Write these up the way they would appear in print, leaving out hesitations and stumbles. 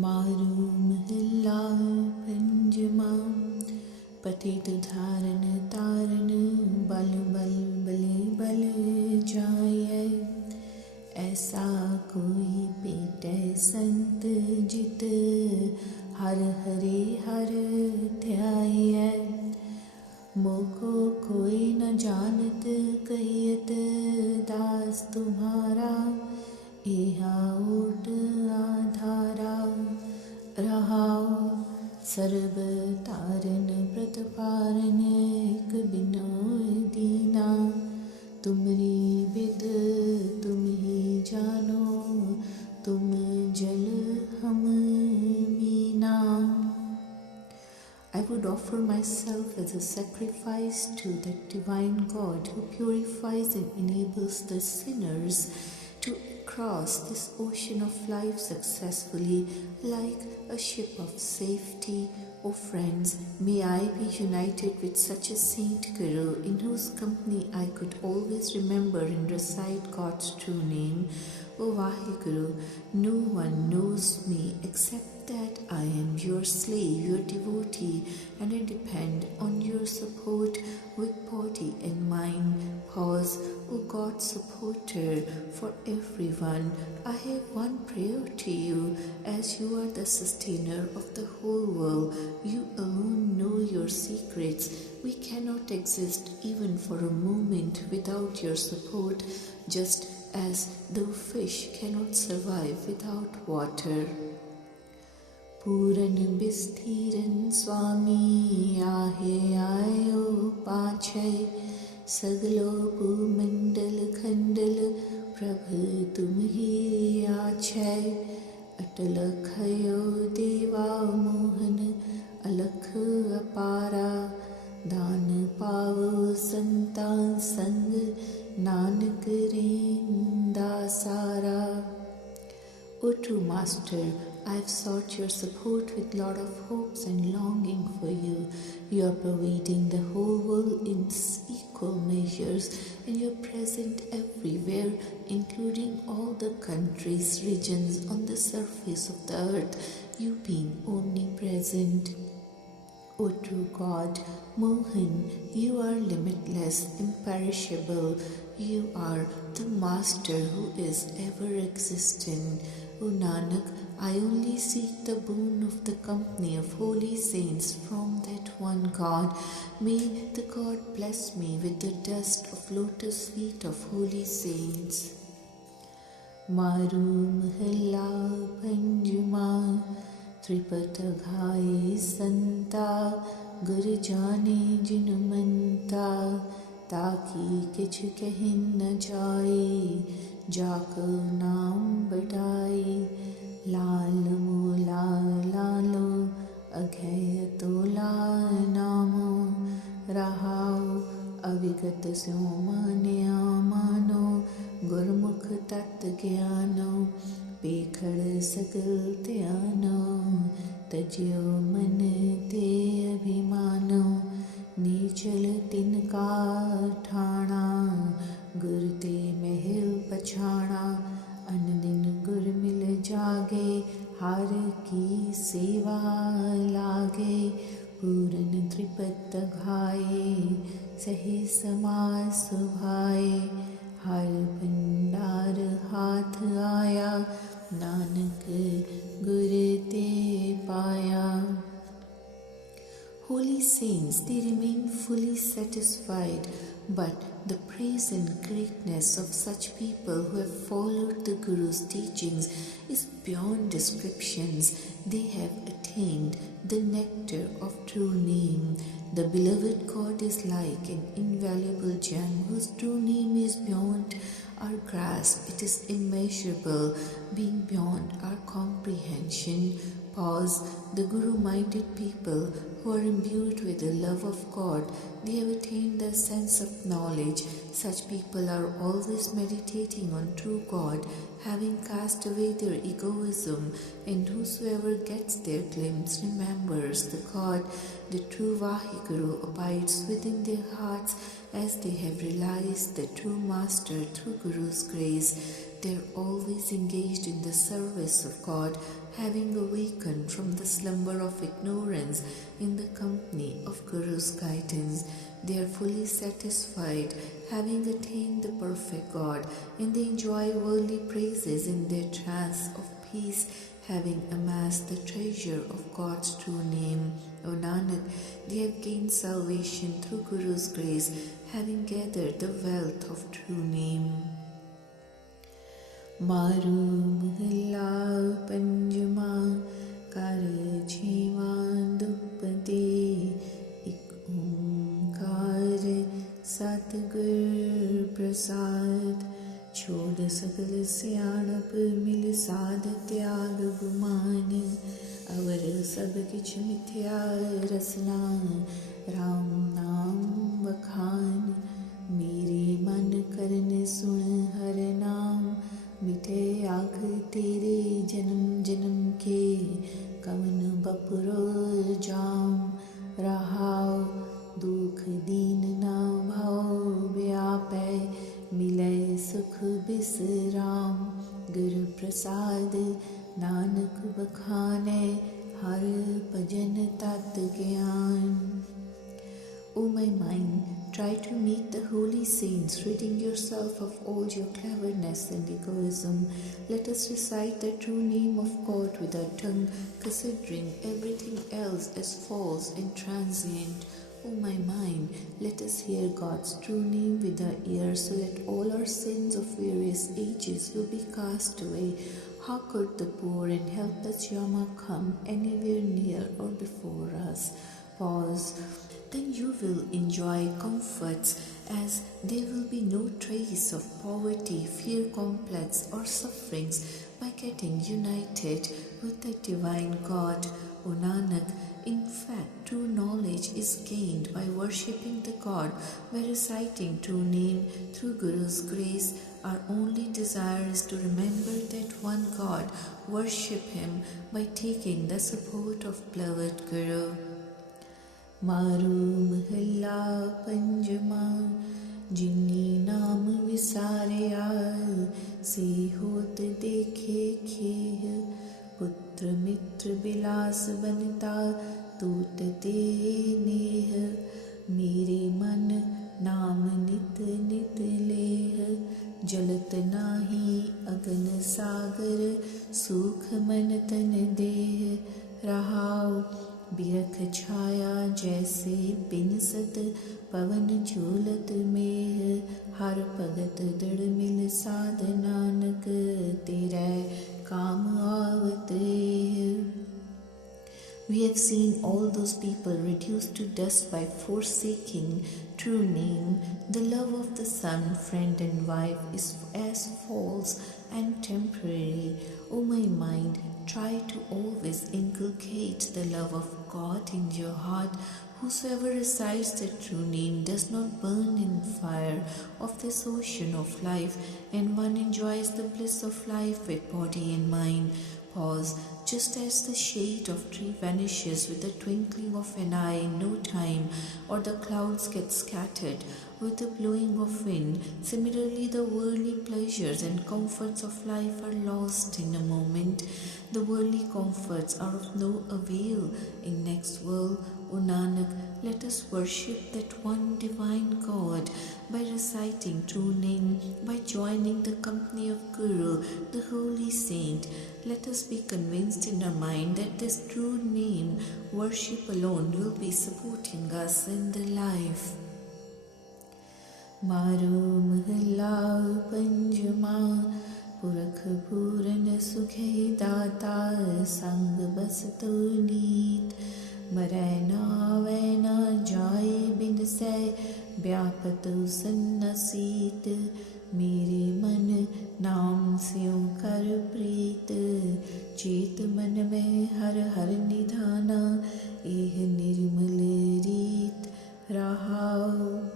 मारू महला पंजमा पतित धारण तारण बल बल बले बल जाय ऐसा कोई पेटै संत जित हर हरे हर ध्याय मोको कोई न जानत कहियत दास तुम्हारा एहा ओट आधारा रहाओ सर्ब तारन प्रतपारन एक बिनोय दीना तुमरी बिद तुम ही जानो तुम जल हम Meena I would offer myself as a sacrifice to that divine God who purifies and enables the sinners to cross this ocean of life successfully like a ship of safety. O friends, may I be united with such a saint Guru in whose company I could always remember and recite God's true name. O Vaheguru, no one knows me except that I am your slave, your devotee, and I depend on your support with body and mind. Pause, O God supporter for everyone. I have one prayer to you, as you are the sustainer of the whole world. You alone know your secrets. We cannot exist even for a moment without your support, just as the fish cannot survive without water. पूरन बिस्थिरन स्वामी आहे आयो पाछै सगलो भूमंडल खंडल प्रभु तुम ही आछै अटल खयो देवा मोहन अलख अपारा दान पावो संता संग नानक रेंदा सारा. O true Master, I have sought your support with lot of hopes and longing for you. You are pervading the whole world in equal measures, and you are present everywhere, including all the countries, regions on the surface of the earth, you being omnipresent. O true God, Mohan, you are limitless, imperishable. You are the Master who is ever existent. O Nanak, I only seek the boon of the company of holy saints from that one God. May the God bless me with the dust of lotus feet of holy saints. Maru mahalla panjuma त्रिपट घाये संता गुर जाने जिन मनता ताकि किछ कहिन न जाए जाको नाम बढ़ाए लाल मूला लालो अघय तोला नामो रहाओ अविगत स्यो मान्या मानो गुरमुख तत् ज्ञानो पेखड़ सकल त्यानो तज्यो मन ते अभिमानो नीचल तिनका ठाणा गुर ते महल पछाणा अन दिन गुर मिल जागे हार की सेवा लागे पूरन त्रिपत घाये सही समाज सुभाए हर भंडार हाथ आया नानक गुर ते पाया. Holy saints, they remain fully satisfied, but the praise and greatness of such people who have followed the Guru's teachings is beyond descriptions. They have attained the nectar of true name. The beloved God is like an invaluable gem whose true name is beyond our grasp. It is immeasurable, being beyond our comprehension. Pause. The Guru-minded people who are imbued with the love of God, they have attained the sense of knowledge. Such people are always meditating on true God, having cast away their egoism, and whosoever gets their glimpse remembers the God. The true Vaheguru abides within their hearts as they have realized the true Master through Guru's grace. They are always engaged in the service of God, having awakened from the slumber of ignorance in the company of Guru's guidance. They are fully satisfied, having attained the perfect God, and they enjoy worldly praises in their trance of peace, having amassed the treasure of God's true name. O Nanak, they have gained salvation through Guru's grace, having gathered the wealth of true name. Maru Mahalla Panjama Kar Jivan Dupade Ik Omkar Satgur Prasad Chod Sakal Syanap Mil Sad Tyag Guman Avar Sab Kich Mithya Rasna Ram Naam Bakhan Mere Man Karne Sun Har Naam मिठे आँख तेरे जन्म जन्म के कवन बपुरो जाम रहाओ दुख दीन ना भाव व्यापै मिले सुख बिसराम गुरु प्रसाद नानक बखाने हर भजन तत् ज्ञान. O my mind, try to meet the holy saints, ridding yourself of all your cleverness and egoism. Let us recite the true name of God with our tongue, considering everything else as false and transient. O my mind, let us hear God's true name with our ears, so that all our sins of various ages will be cast away. How could the poor and helpless Yama come anywhere near or before us? Pause. Then you will enjoy comforts, as there will be no trace of poverty, fear complex, or sufferings by getting united with the divine God. O Nanak, in fact, true knowledge is gained by worshipping the God, by reciting true name through Guru's grace. Our only desire is to remember that one God, worship Him by taking the support of beloved Guru. मारू महला पंजमा जिन्नी नाम विसारिया से होत देखे खेह पुत्र मित्र बिलास बनता तूत ते नेह मेरे मन नाम नित नित लेह जलत नाही अगन सागर सुख मन तन देह रहाओ बिरख छाया जैसे बिनसत पवन झूलत मेह हर भगत दृढ़ मिल साध नानक तेरे काम आवत. We have seen all those people reduced to dust by forsaking true name. The love of the son, friend and wife is as false and temporary. O my mind, try to always inculcate the love of God in your heart. Whosoever recites the true name does not burn in fire of this ocean of life, and one enjoys the bliss of life with body and mind. Pause. Just as the shade of tree vanishes with the twinkling of an eye in no time, or the clouds get scattered with the blowing of wind, similarly the worldly pleasures and comforts of life are lost in a moment. The worldly comforts are of no avail in next world. O Nanak, let us worship that one divine God by reciting true name, by joining the company of Guru, the holy saint. Let us be convinced in our mind that this true name, worship alone, will be supporting us in the life. Maru Mahalla Panjama Purakh Puran Sukhe Data Sang Basato Neet Marena Vena Jai Bindse Vyapatu Sannasit Mere Man Naam Syo Kar Preet Chet Man Me Har Har Nidhana Eh Nirmal Reet Rahao.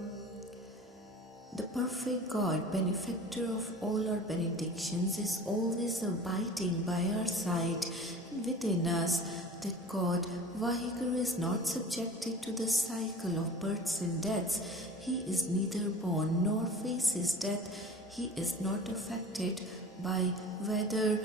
The perfect God, benefactor of all our benedictions, is always abiding by our side and within us. That God, Vaheguru, is not subjected to the cycle of births and deaths. He is neither born nor faces death. He is not affected by whether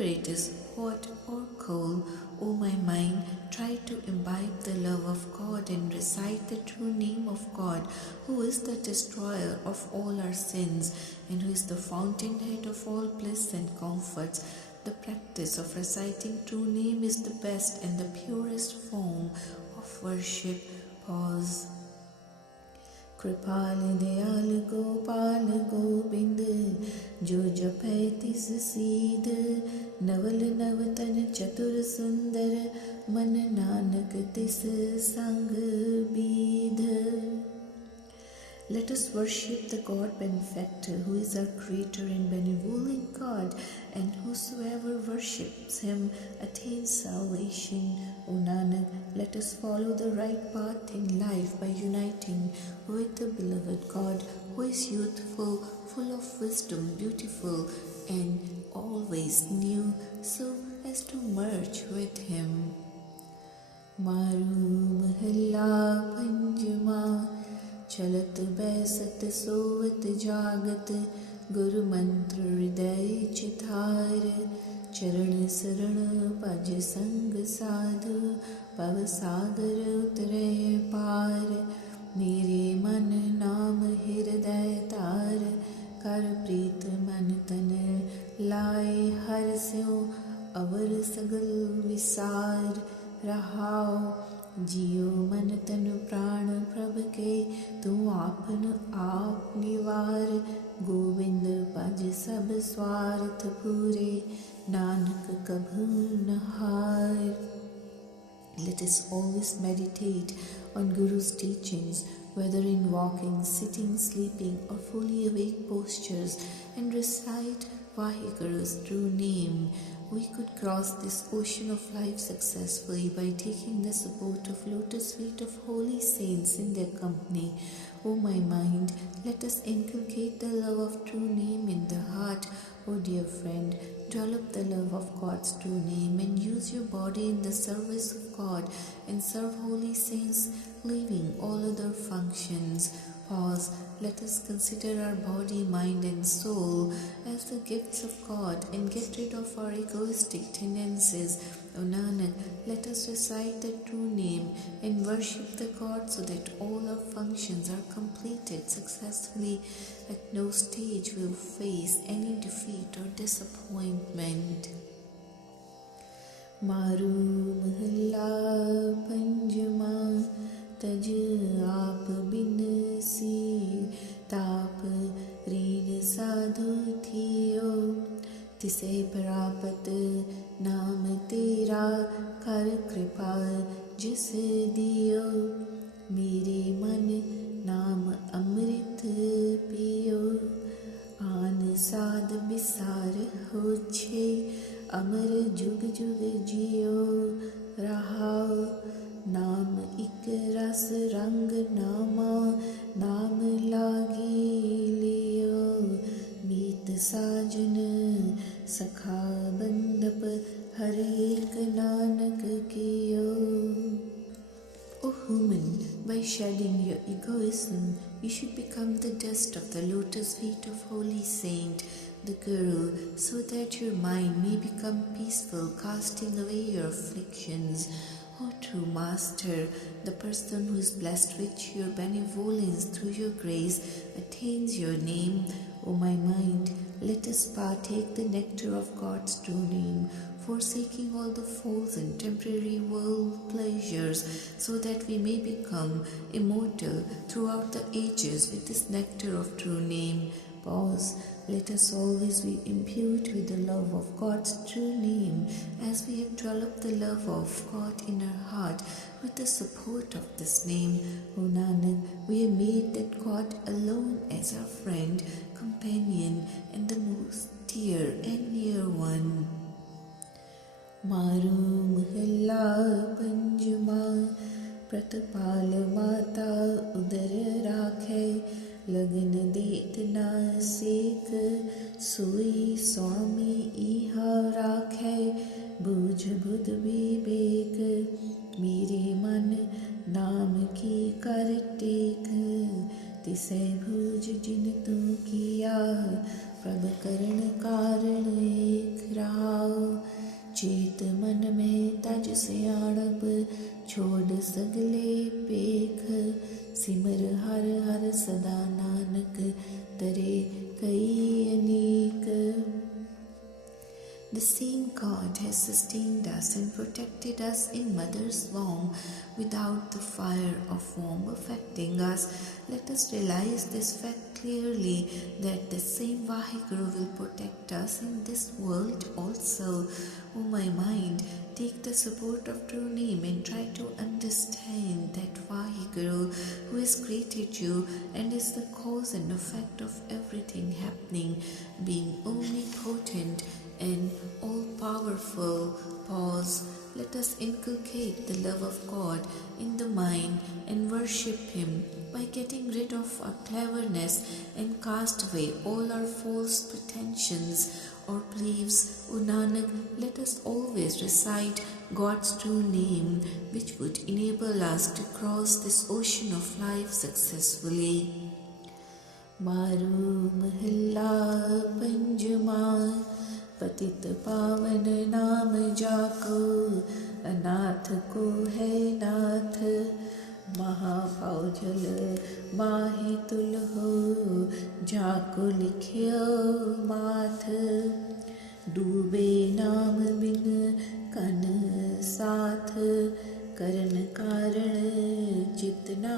it is hot or cold. O my mind, try to imbibe the love of God and recite the true name of God, who is the destroyer of all our sins and who is the fountainhead of all bliss and comforts. The practice of reciting true name is the best and the purest form of worship. Pause. कृपाल दयाल गोपाल गोविंद जो जपै तिस सीध नवल नवतन चतुर सुंदर मन नानक तिस संग बीध. Let us worship the God Benefactor, who is our Creator and benevolent God, and whosoever worships Him attains salvation. O Nanak, let us follow the right path in life by uniting with the beloved God, who is youthful, full of wisdom, beautiful, and always new, so as to merge with Him. Maru Mahalla Panjama चलत बैसत सोवत जागत गुरु मंत्र हृदय चितार चरण शरण पज संग साधु पव सागर उतरे पार. मेरे मन नाम हृदय तार कर प्रीत मन तन लाए हर स्यों अवर सगल विसार. रहाओ जियो मन तन प्राण प्रभ के तू आपन आप निवार. गोविंद पज सब स्वार्थ पूरे नानक कभू न हार. Let us always meditate on Guru's teachings, whether in walking, sitting, sleeping, or fully awake postures, and recite Vaheguru's true name. We could cross this ocean of life successfully by taking the support of lotus feet of holy saints in their company. O my mind, let us inculcate the love of true name in the heart. O dear friend, develop the love of God's true name and use your body in the service of God and serve holy saints, leaving all other functions. Pause. Let us consider our body, mind and soul as the gifts of God and get rid of our egoistic tendencies. O Nanak, let us recite the true name and worship the God so that all our functions are completed successfully. At no stage will face any defeat or disappointment. Maru Mahalla Panjama तज आप बिन सी ताप reign साधु थियो तिसे प्रापत नाम तेरा कर कृपा जिस दियो. मेरे मन नाम अमृत पियो आन साध बिसार हो छे अमर जुग जुग जियो. रहाओ नाम इक रस रंग नामा नाम लागी लियो. मीत साजन सखा बंदप हर एक नानक कियो. O human, by shedding your egoism, you should become the dust of the lotus feet of holy saint, the Guru, so that your mind may become peaceful, casting away your afflictions. O true Master, the person who is blessed with your benevolence through your grace attains your name. O my mind, let us partake the nectar of God's true name, forsaking all the false and temporary world pleasures, so that we may become immortal throughout the ages with this nectar of true name. Pause. Let us always be imbued with the love of God's true name, as we have developed the love of God in our heart with the support of this name. O Nanak, we have made that God alone as our friend, companion, and the most dear and near one. Maru Mahalla Panjama Pratapal Mata Udar Rakhe लगन देत ना सेक सोई स्वामी इहा राखै बूझ बुध विवेक. मेरे मन नाम की कर टेक तिसै भूज जिन तू किया प्रभ करण कारण एक राव, चेत मन में तज सियाणप, छोड़ सगले पेख, सिमर हर हर सदा नानक, तरे कई अनेक। The same God has sustained us and protected us in mother's womb without the fire of womb affecting us. Let us realize this fact clearly, that the same Vaheguru will protect us in this world also. O my mind, take the support of true name and try to understand that Vaheguru who has created you and is the cause and effect of everything happening, being omnipotent and all-powerful. Pause. Let us inculcate the love of God in the mind and worship Him by getting rid of our cleverness and cast away all our false pretensions or beliefs. O Nanak, let us always recite God's true name, which would enable us to cross this ocean of life successfully. Maru Mahalla Panjama, पतित पावन नाम जाको, अनाथ को है नाथ, महापाउजल माहि तुल हो, जाको लिखियो माथ, डूबे नाम बिन कन साथ, करन कारण जितना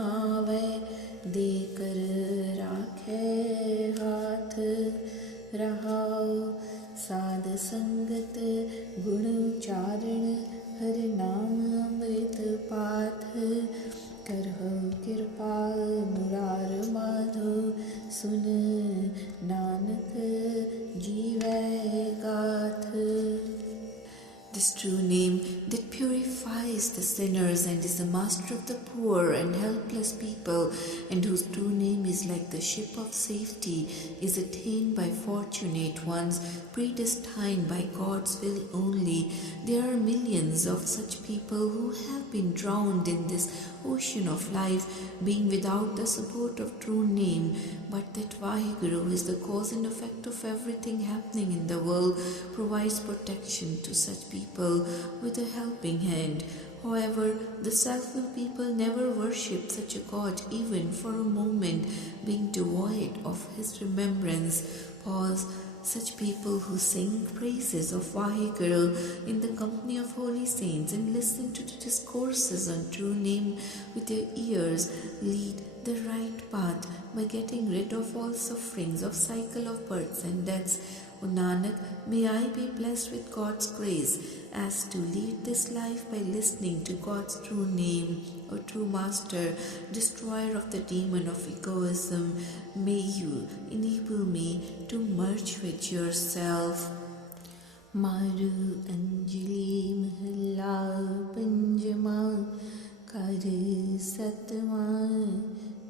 वै, देकर राखे हाथ, रहाओ साध संगत गुण उच्चारण, हर नाम अमृत पाथ, करहो कृपा मुरार माधो, सुन नानक जीवै गाथ। This true name that purifies the sinners and is the master of the poor and helpless people, and whose true name is like the ship of safety, is attained by fortunate ones, predestined by God's will only. There are millions of such people who have been drowned in this ocean of life, being without the support of true name, but that Vaheguru is the cause and effect of everything happening in the world, provides protection to such people with a helping hand. However, the self-willed people never worship such a God even for a moment, being devoid of His remembrance. Pause. Such people who sing praises of Vaheguru in the company of holy saints and listen to the discourses on true name with their ears lead the right path by getting rid of all sufferings of cycle of births and deaths. O Nanak, may I be blessed with God's grace as to lead this life by listening to God's true name. O true Master, destroyer of the demon of egoism, may you enable me to merge with yourself. Maru Anjali Mahalla Panjama, Kar Satma,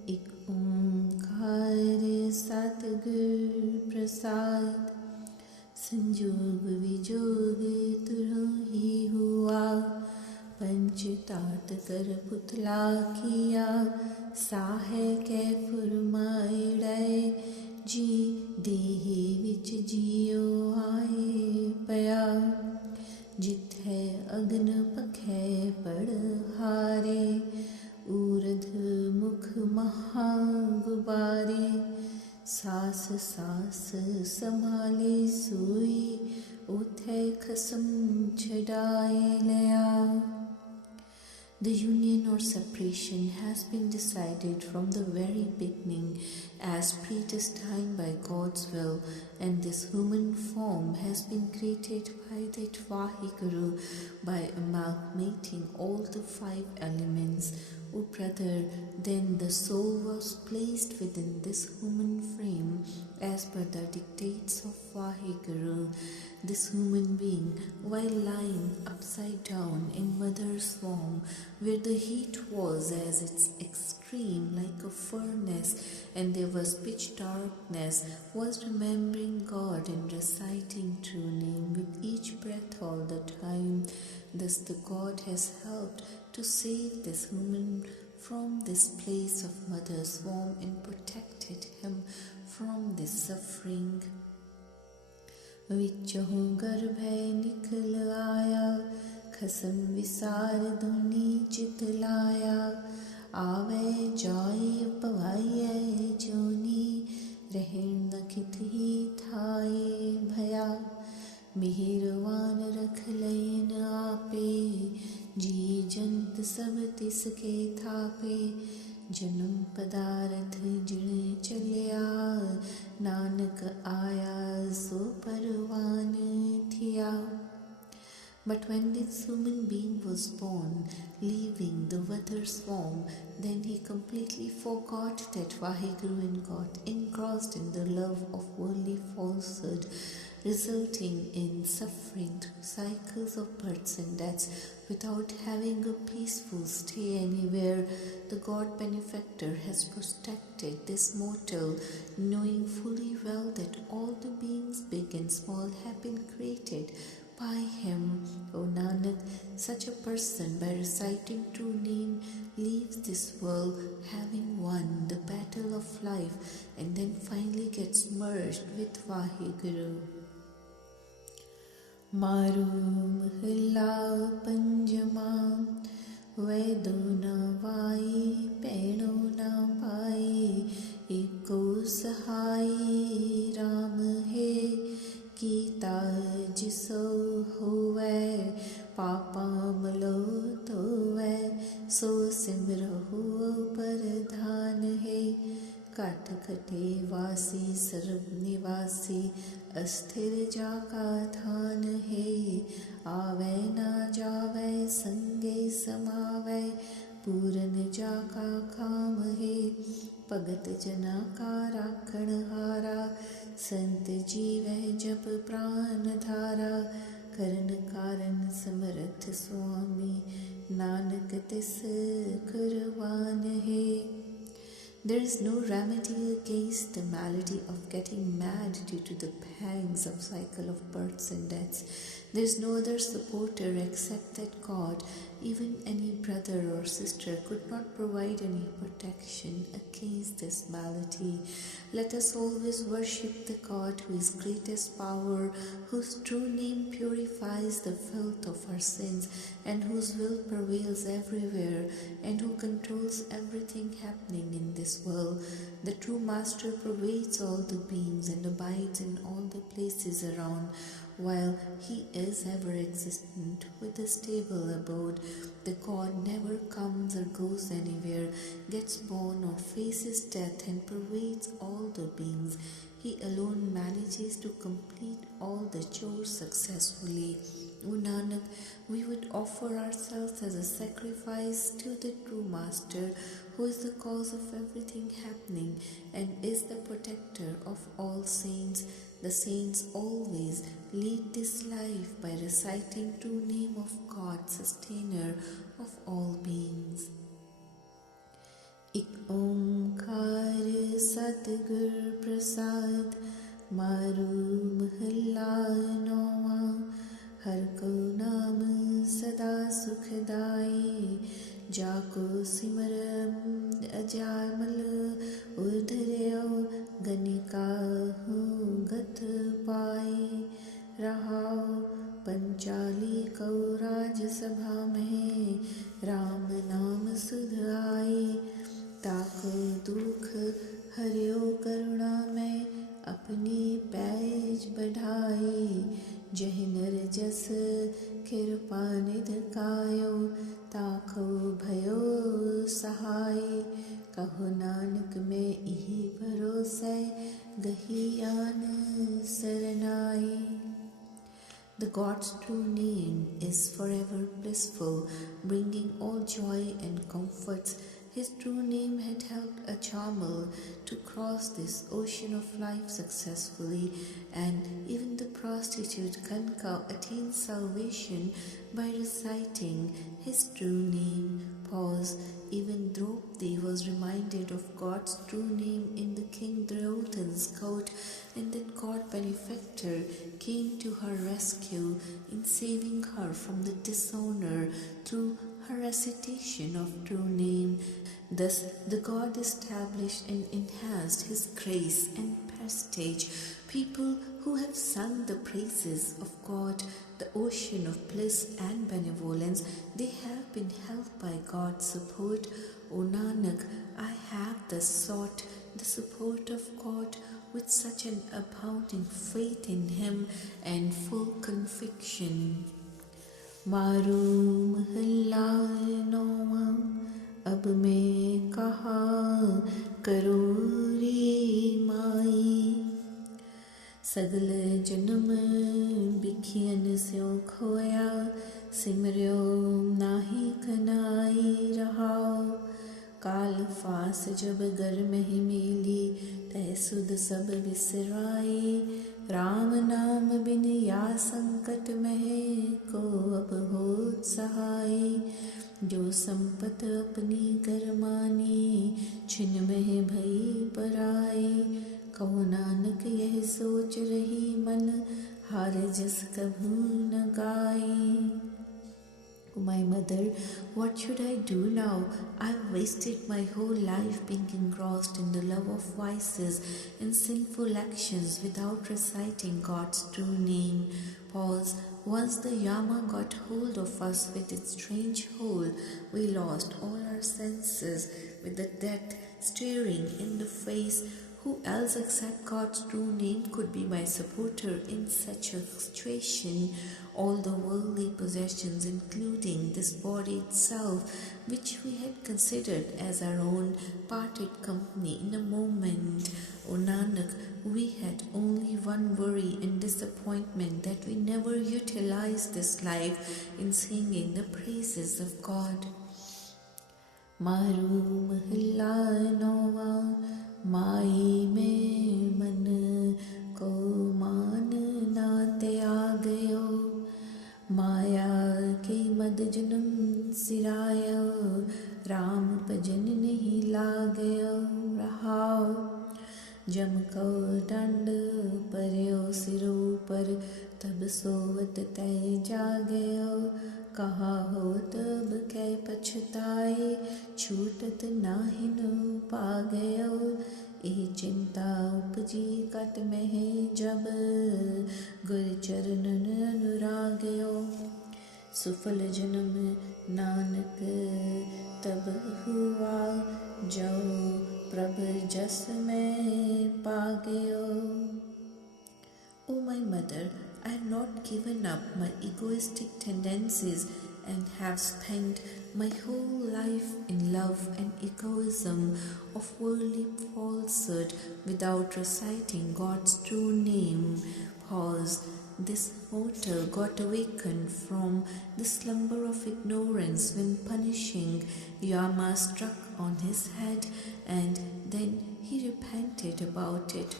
Ik Omkar Satgur Prasad, संजोग विजोग तुरहु ही हुआ, पंच तात कर पुतला किया, साहे कै फुरमाए जी, देहि विच जियो आए पया, जित है अग्न पखै पड़ हारे, ऊर्ध मुख महा गुबारे, सास सास संभाले सोई, उठे खसम छड़ाए लया. The union or separation has been decided from the very beginning as predestined by God's will, and this human form has been created by that Vaheguru by amalgamating all the 5 elements. O brother, then the soul was placed within this human frame as per the dictates of Vaheguru. This human being, while lying upside down in mother's womb, where the heat was as its extreme like a furnace and there was pitch darkness, was remembering God and reciting true name with each breath all the time. Thus the God has helped to save this human from this place of mother's womb and protected him from this suffering. विचहु गर्भै निकल आया, खसम विसार दुनी चित लाया। आवे जाय पवाइए जोनी, रहन न कित ही थाए भया। मिहिरवान रख लयन आपे, जी जंत सब तिसके थापे। जन्म पदारथ जिण चलिया, नानक आया सो परवान थिया। But when this human being was born, leaving the Vatar swarm, then he completely forgot that Vaheguru and got engrossed in the love of worldly falsehood, resulting in suffering through cycles of births and deaths without having a peaceful stay anywhere. The God benefactor has protected this mortal, knowing fully well that all the beings big and small have been created by him. O Nanak, such a person by reciting true name leaves this world having won the battle of life and then finally gets merged with Vaheguru. Maru mahilla panjama, vedo na vai peno na pai, eko sahai Ram hai, कीता जिसो होवै, पापा मलो धोवै, सो सिमरहु परधान है। काट कटे वासी सर्व निवासी, अस्थिर जाका धान है। आवे ना जावै संगे समावै, पूरन जाका काम है। भगत जना का राखण हारा, संत जीवै जप प्राण धारा। करन कारण समर्थ स्वामी, नानक तिस कुर्बान है। There is no remedy against the malady of getting mad due to the pangs of cycle of births and deaths. There is no other supporter except that God. Even any brother or sister could not provide any protection against this malady. Let us always worship the God who is greatest power, whose true name purifies the filth of our sins, and whose will prevails everywhere, and who controls everything happening in this world. The true Master pervades all the beings and abides in all the places around. While he is ever existent with a stable abode, the God never comes or goes anywhere, gets born or faces death, and pervades all the beings. He alone manages to complete all the chores successfully. O Nanak, we would offer ourselves as a sacrifice to the true Master, who is the cause of everything happening and is the protector of all saints. The saints always lead this life by reciting true name of God, sustainer of all beings. Ik ओंकार सतगुर प्रसाद, मारू महला नौवा। हर को नाम सदा सुखदाई, जाको सिमर अजामल। उधर्यो गनिका हूँ गत पाई, रहाओ पंचाली को राजसभा में। राम नाम सुध आई, ताको दुख हरियो करुणा में। अपनी पैज बढ़ाई, जह नर जस कृपा निध कायो। ताको भयो सहाय, कहो नानक में इही भरोसे। गहियान Sarnaik. The God's true name is forever blissful, bringing all joy and comforts. His true name had helped a camel to cross this ocean of life successfully, and even the prostitute Kanka attained salvation by reciting his true name. Pause. Even Draupadi was reminded of God's true name in the King Duryodhana's court, and that God benefactor came to her rescue in saving her from the dishonor through her recitation of true name. Thus the God established and enhanced his grace and prestige. People who have sung the praises of God, the ocean of bliss and benevolence, they have been helped by God's support. O Nanak, I have thus sought the support of God with such an abounding faith in Him and full conviction. Maru mahalla noma ab mein kaha karo re mai. सगल जन्म बिखियन स्यो खोया सिमर्यो नाही कनाई रहाओ काल फास जब गर में मेली तय सुध सब बिसराई राम नाम बिन या संकट में को अब हो सहाय जो संपत अपनी करमानी छिन में भई पराई कहो नानक यह सोच रही मन हार जस कभू न गाई. My mother, what should I do now? I've wasted my whole life being engrossed in the love of vices and sinful actions without reciting God's true name. Pause. Once the Yama got hold of us with its strange hold, we lost all our senses with the death staring in the face. Who else except God's true name could be my supporter in such a situation? All the worldly possessions, including this body itself, which we had considered as our own, parted company in a moment. O Nanak, we had only one worry and disappointment, that we never utilized this life in singing the praises of God. Maru mahalla nova माई में मन को मान ना त्याग गयो माया के मद जुनून सिरायो राम भजन नहीं लागयो रहाओ जम को दंड पर्यो सिरो पर तब सोवत तय जागयो कहा हो तब कै पछताए छूटत नाहिन पा गयो ए चिंता उपजी कट में जब गुर चरणन अनुरागयो सुफल जन्म नानक तब हुआ जो प्रभ जस में पा गयो. O my mother, I have not given up my egoistic tendencies and have spent my whole life in love and egoism of worldly falsehood without reciting God's true name. Pause. This mortal got awakened from the slumber of ignorance when punishing Yama struck on his head, and then he repented about it.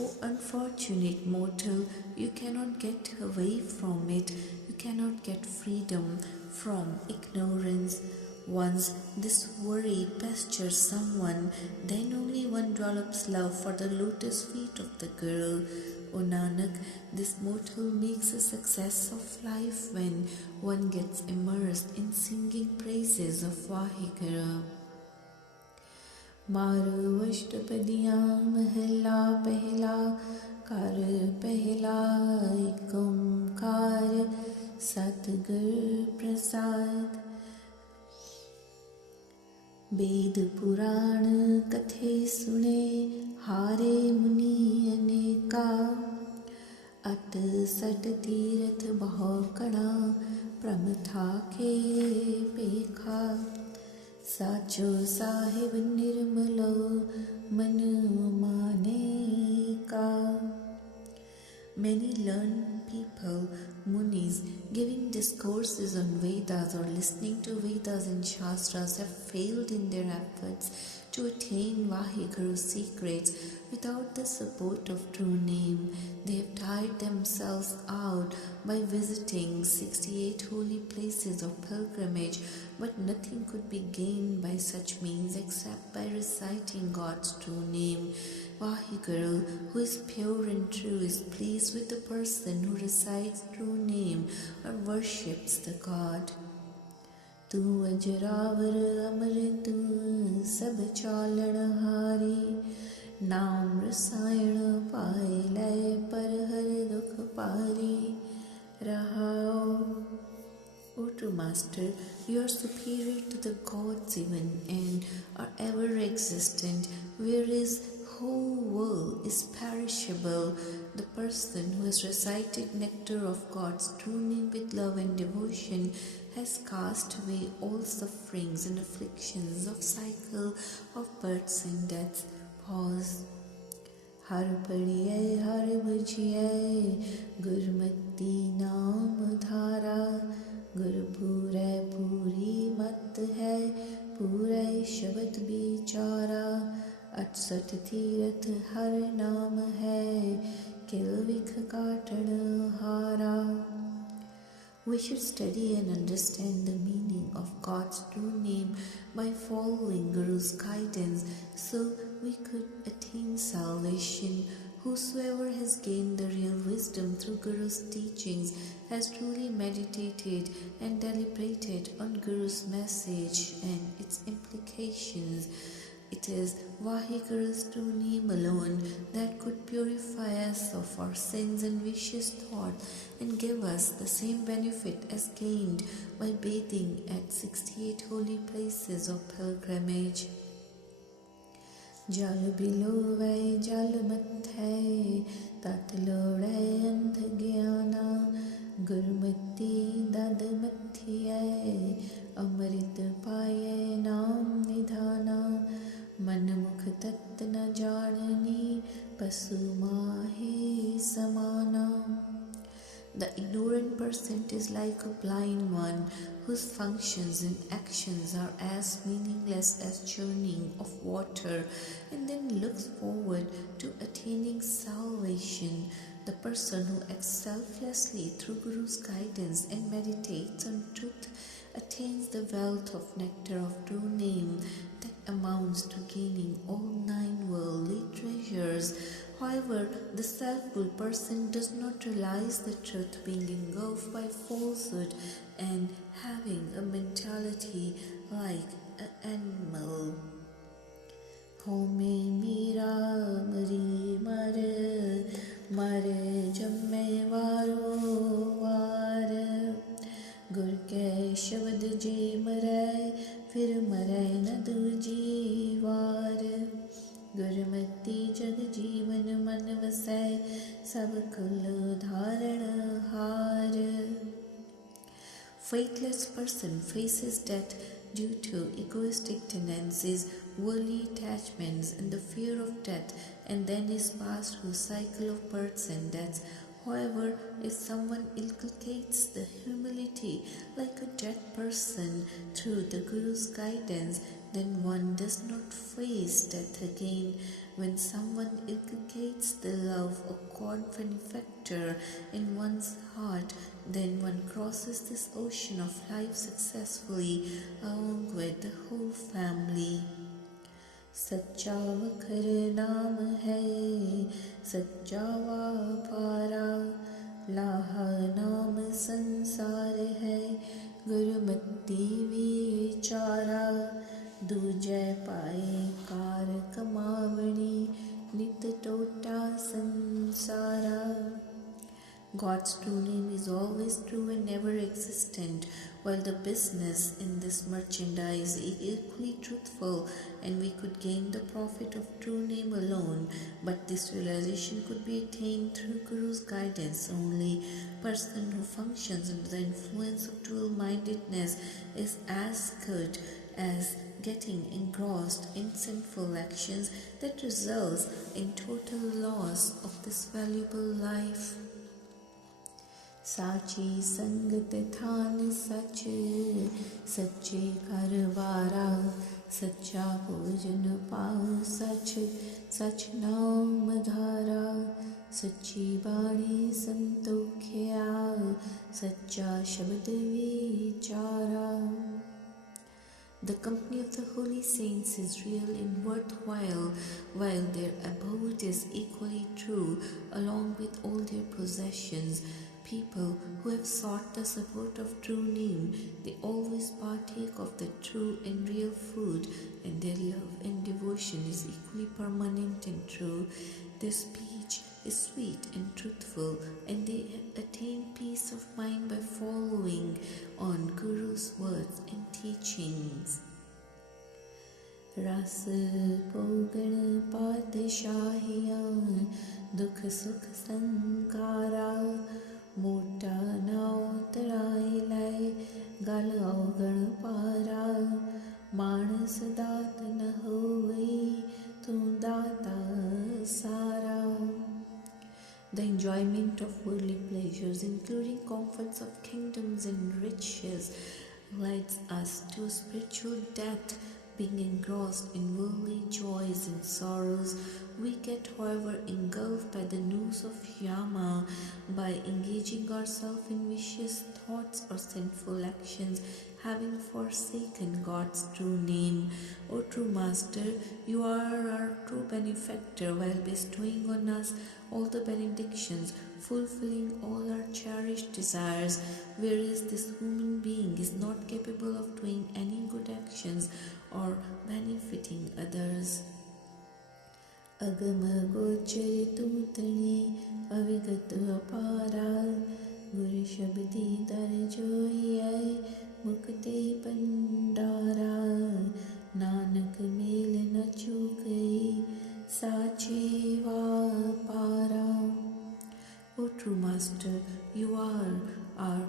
O unfortunate mortal, you cannot get away from it. You cannot get freedom from ignorance. Once this worry pesters someone, then only one develops love for the lotus feet of the girl. O Nanak, this mortal makes a success of life when one gets immersed in singing praises of Vaheguru. मारू अष्टपदियाँ महला पहला कर पहला एक ओंकार सतगुर प्रसाद वेद पुराण कथे सुने हारे मुनि अनेका अट सट तीरथ बहु कड़ा प्रमथा के पेखा साचो साहिब निर्मलो मन माने का. Many learned people, munis, giving discourses on Vedas or listening to Vedas and Shastras have failed in their efforts to attain Vaheguru's secrets without the support of true name. They have tired themselves out by visiting 68 holy places of pilgrimage, but nothing could be gained by such means except by reciting God's true name. Vaheguru, who is pure and true, is pleased with the person who recites true name or worships the God. Tu ajravar amar tu sab chalan hari नाम रसायन पाए लय पर हर दुख पारी रहाओ. O true Master, you are superior to the gods even and are ever existent, whereas whole world is perishable. The person who has recited nectar of God's true name with love and devotion has cast away all sufferings and afflictions of cycle of births and deaths. Pause. हर पढ़िए हर बुझिए गुरमति नाम धारा गुरपुरै पूरी मत है पूरे शब्द बिचारा 68 तीरथ हर नाम है किल विख काटन हारा. We should study and understand the meaning of God's true name by following Guru's guidance so we could attain salvation. Whosoever has gained the real wisdom through Guru's teachings has truly meditated and deliberated on Guru's message and its implications. It is Vaheguru's true name alone that could purify us of our sins and vicious thoughts and give us the same benefit as gained by bathing at 68 holy places of pilgrimage. जल बिलोवै जल मथै तत लोड़ै अंध ज्ञाना गुरमति दद मथियै अमृत पायै नाम निधाना मन मुख तत्त न जाननी पशु माहे समाना. The ignorant person is like a blind one whose functions and actions are as meaningless as churning of water and then looks forward to attaining salvation. The person who acts selflessly through Guru's guidance and meditates on truth attains the wealth of nectar of true name that amounts to gaining all 9 worldly treasures. However, the self-willed person does not realize the truth, being engulfed by falsehood and having a mentality like an animal. Home mira mari mar mar jamme varo var gur ke shabad je mare fir mare na duji var Gurmat जग जीवन मन वसै सब कुल धारण हार. Faithless person faces death due to egoistic tendencies, worldly attachments and the fear of death, and then is passed through a cycle of births and deaths. However, if someone inculcates the humility like a dead person through the Guru's guidance, then one does not face death again. When someone inculcates the love of God benefactor in one's heart, then one crosses this ocean of life successfully along with the whole family. सच्चा वखर नाम है सच्चा वापारा लाहा नाम संसार है गुरमति विचारा दूजै पाए car कमावणी नित टोटा संसारा. God's true name is always true and never existent, while the business in this merchandise is equally truthful, and we could gain the profit of true name alone. But this realization could be attained through Guru's guidance only. Person who functions under the influence of dual-mindedness is as good as getting engrossed in sinful actions that results in total loss of this valuable life. साची संगत थान सच सच्चे घरवारा सच्चा भोजन पाओ सच सच नाम धारा सच्ची बाणी संतोख्या सच्चा शब्द विचारा. The company of the holy saints is real and worthwhile, while their abode is equally true, along with all their possessions. People who have sought the support of true name, they always partake of the true and real food, and their love and devotion devotion is equally permanent and true. Their speech is sweet and truthful, and they attain peace of mind by following on Guru's words and teachings. रस पोगण पातशाहिया दुख सुख संकारा मोटा नाव तराई लाए गल अवगण पारा मानस दात न होई तू दाता सारा. The enjoyment of worldly pleasures, including comforts of kingdoms and riches, leads us to spiritual death. Being engrossed in worldly joys and sorrows, we get, however, engulfed by the noose of Yama by engaging ourselves in vicious thoughts or sinful actions, having forsaken God's true name. O true Master, you are our true benefactor while bestowing on us all the benedictions, fulfilling all our cherished desires, whereas this human being is not capable of doing any good actions or benefiting others. Agama gochari tutani avigat apara Guru shabdi dar joyai mukte pandara Nanak mel na chukai sache para. O true Master, you are our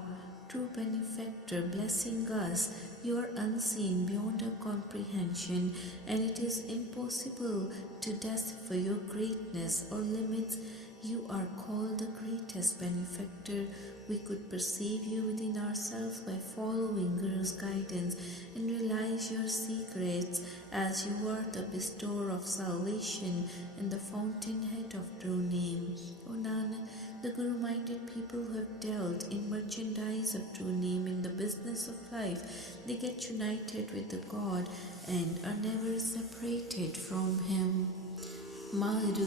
true benefactor, blessing us. You are unseen beyond our comprehension, and it is impossible to decipher your greatness or limits. You are called the greatest benefactor. We could perceive you within ourselves by following Guru's guidance and realize your secrets, as you are the bestower of salvation and the fountainhead of true name. O Nanak, the Guru-minded people who have dealt in merchandise of true name in the business of life, they get united with the God and are never separated from Him. Maru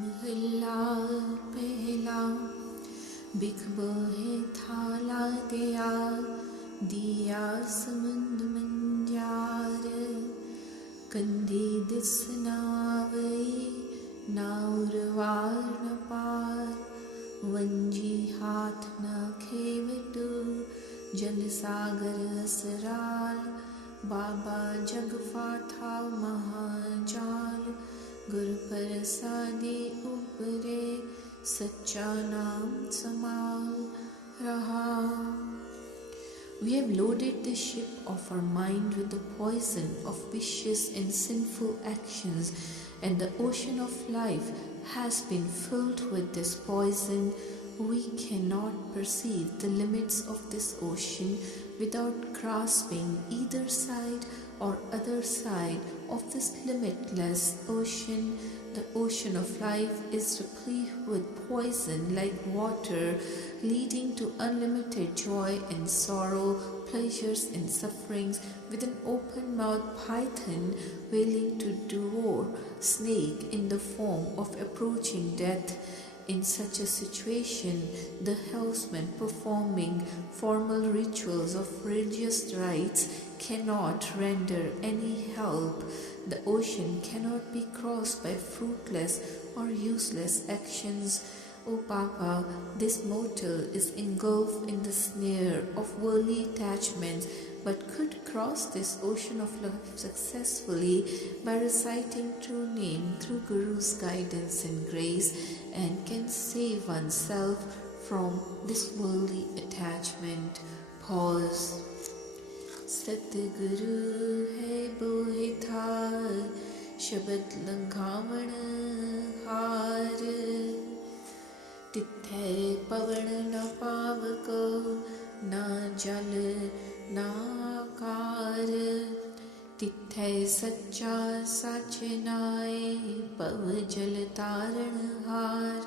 Mahilla Pehla Bikbo Hai Thala Gaya Diya Samand Manjar Kandi Disnavai Naurvar Napar Vanji Hath Na Khevitu Jal Sagar Asral Baba Jagfatha Mahajal Guru Parasadi Upare Sacha Naam Samal Raha. We have loaded the ship of our mind with the poison of vicious and sinful actions, and the ocean of life has been filled with this poison. We cannot perceive the limits of this ocean without grasping either side or other side of this limitless ocean. The ocean of life is replete with poison like water, leading to unlimited joy and sorrow, pleasures and sufferings, with an open-mouthed python wailing to devour snake in the form of approaching death. In such a situation, the helmsman performing formal rituals of religious rites cannot render any help. The ocean cannot be crossed by fruitless or useless actions. O Papa, this mortal is engulfed in the snare of worldly attachments, but could cross this ocean of life successfully by reciting true name through Guru's guidance and grace, and can save oneself from this worldly attachment. Pause. Satguru hai bohithar, Shabad langhavan har, Tithe pavan na pavako, Na jal na akar, Tithe sacha sachnaye, Pav jal taran har,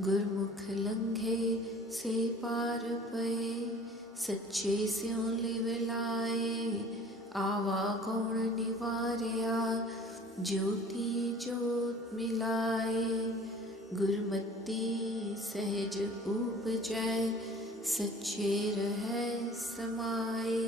Gurmukh langhe se par paye, सच्चे स्यों लिवलाए आवा गौण निवार्या ज्योति जोत मिलाए गुरमति सहज उपजै सच्चे रह समाए.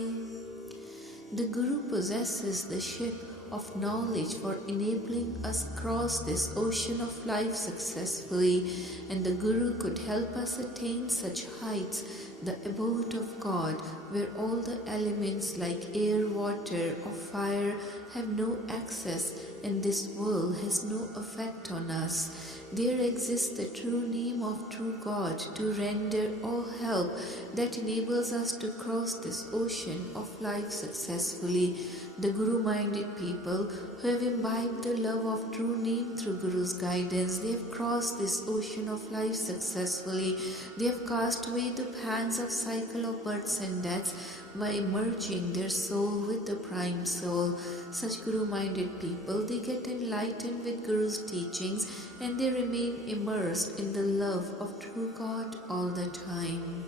The Guru possesses the ship of knowledge for enabling us cross this ocean of life successfully, and the Guru could help us attain such heights, the abode of God, where all the elements like air, water, or fire have no access, and this world has no effect on us. There exists the true name of true God to render all help that enables us to cross this ocean of life successfully. The Guru-minded people who have imbibed the love of true name through Guru's guidance, they have crossed this ocean of life successfully. They have cast away the pangs of cycle of births and deaths by merging their soul with the prime soul. Such Guru-minded people, they get enlightened with Guru's teachings and they remain immersed in the love of true God all the time.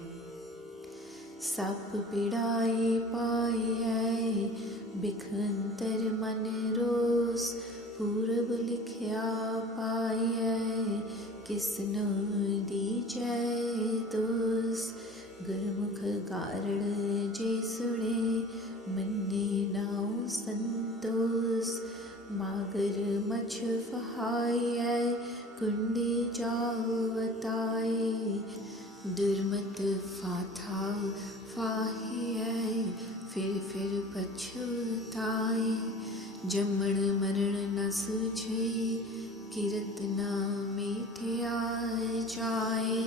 Sap pidai paai बिखंतर मन रोस पूरब लिखया पाए किसनो दी जय दोस गुरमुख कारण जे सुने मन्ने now संतोष मागर मछ फहाए कुंडी जाओ बताए दुर्मत फाथा फाहिए फिर पछताए जमण मरण न सूझे किरत न मिटया जाए.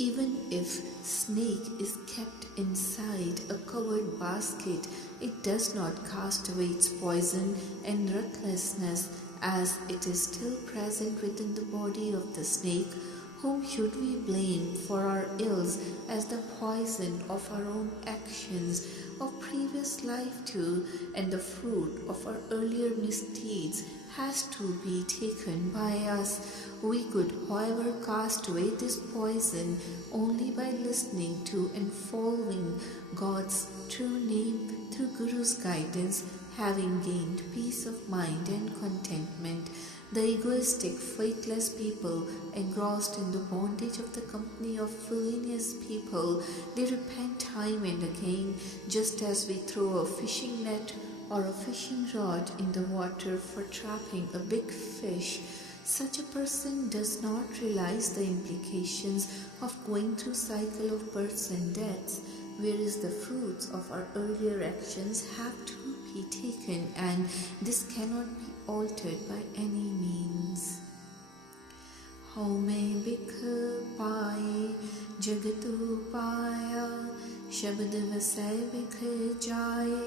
Even if snake is kept inside a covered basket, it does not cast away its poison and ruthlessness, as it is still present within the body of the snake. Whom should we blame for our ills as the poison of our own actions of previous life too, and the fruit of our earlier misdeeds has to be taken by us. We could, however, cast away this poison only by listening to and following God's true name through Guru's guidance, having gained peace of mind and contentment. The egoistic, faithless people, engrossed in the bondage of the company of villainous people, they repent time and again, just as we throw a fishing net or a fishing rod in the water for trapping a big fish. Such a person does not realize the implications of going through cycle of births and deaths, whereas the fruits of our earlier actions have to be taken, and this cannot be altered by any means. How may bikh paaye jagatu paaya shabd vasai bikh jaye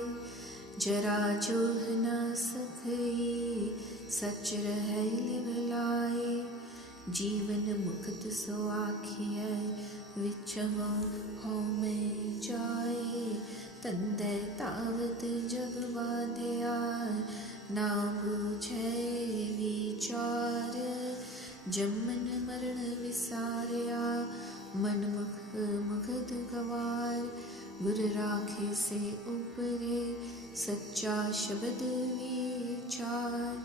jara joh na sakhi सच रहे live लाए जीवन मुक्त सो आखिए विच हो में जाए तंदे तावत जग बांधिया ना बूझे विचार जमन मरण विसारिया मन मुख मुगध गवार गुर राखे से ऊपरे सच्चा शब्द विचार.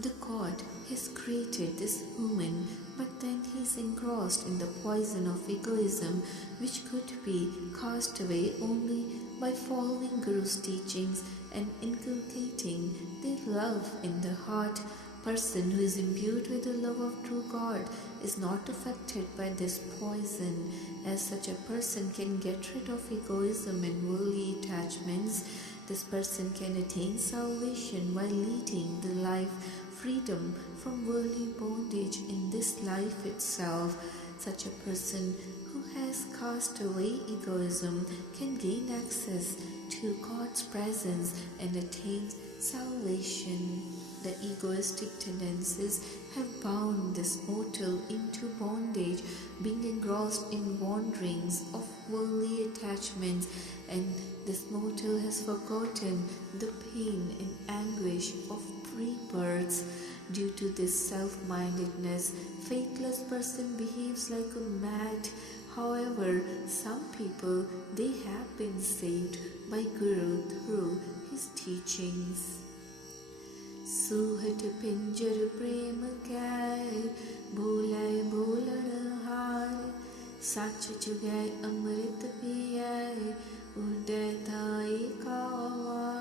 The God has created this human, but then he is engrossed in the poison of egoism, which could be cast away only by following Guru's teachings and inculcating their love in the heart. Person who is imbued with the love of true God is not affected by this poison, as such a person can get rid of egoism and worldly attachments. This person can attain salvation while leading the life freedom from worldly bondage in this life itself. Such a person who has cast away egoism can gain access to God's presence and attain salvation. The egoistic tendencies have bound this mortal into bondage, being engrossed in wanderings of worldly attachments, and this mortal has forgotten the pain and anguish of rebirths. Due to this self-mindedness, faithless person behaves like a mad. However, some people, they have been saved by Guru through his teachings. Suhat pinjar prem kay, bolay bolan har, sach jugay amrit piyay, uday thai kawa.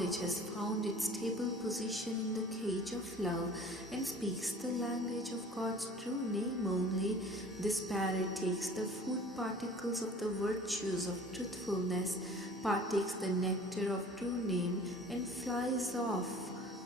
knowledge has found its stable position in the cage of love and speaks the language of God's true name only, this parrot takes the food particles of the virtues of truthfulness, partakes the nectar of true name, and flies off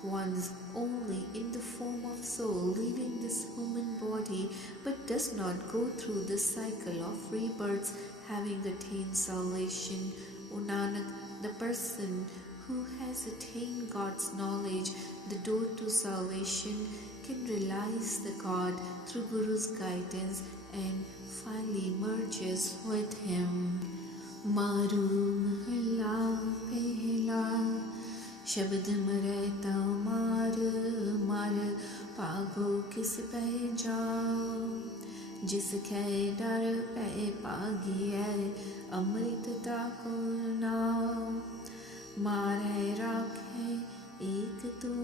once only in the form of soul, leaving this human body, but does not go through the cycle of rebirths, having attained salvation. O Nanak, the person who has attained God's knowledge, the door to salvation, can realize the God through Guru's guidance and finally merges with him. Maru Mahla Pehla शब्द मरता मार मार पागो किस पह जाओ जिसके डर पे पागी है अमृतता को नाओ मारे राखे एक तो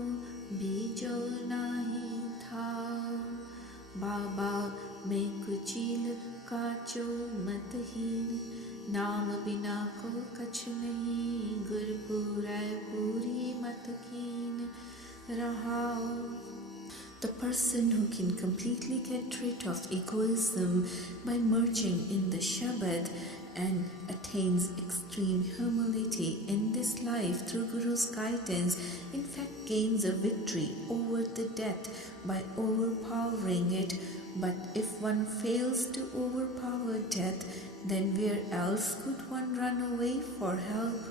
बीजो नहीं था बाबा मैं कुचिल काचो मतहीन नाम बिना को कछ नहीं गुरपुरै पूरी मत कीन रहाओ. The person who can completely get rid of egoism by merging in the Shabad and attains extreme humility in this life through Guru's guidance, in fact gains a victory over the death by overpowering it. But if one fails to overpower death, then where else could one run away for help?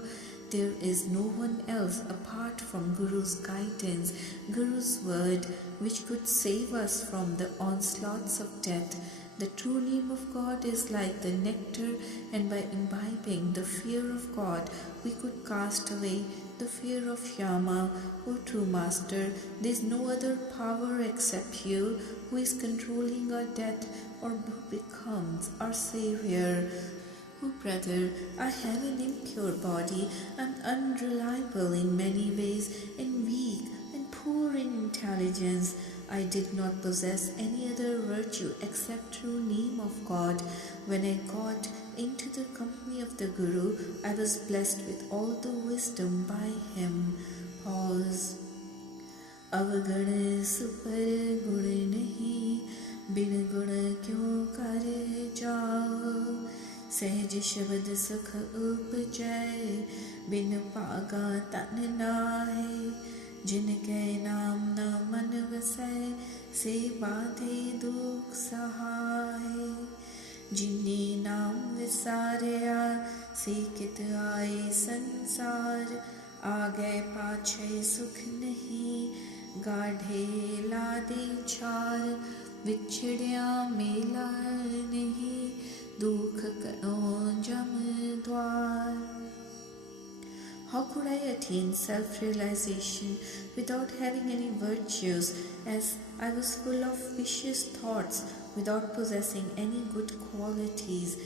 There is no one else apart from Guru's guidance, Guru's word, which could save us from the onslaughts of death. The true name of God is like the nectar, and by imbibing the fear of God, we could cast away the fear of Yama. O true Master, there is no other power except you, who is controlling our death or who becomes our Savior. Oh brother, I have an impure body, and unreliable in many ways, and weak and poor in intelligence. I did not possess any other virtue except true name of God. When I got into the company of the Guru, I was blessed with all the wisdom by him. Pause. अवगुण super गुण नहीं, बिन गुण क्यों कर जाओ. सहज शब्द सुख उपजय, बिन पागा तन नाहे. जिनके नाम न मन वसै, से बाधे दुख सहाय. जिन्ने नाम विसारया, से कित आए संसार. आगे पाछे सुख नहीं, गाढ़े लादे चार. विछड़िया मेला नहीं, दुख करो जम द्वार. How could I attain self-realization without having any virtues, as I was full of vicious thoughts without possessing any good qualities?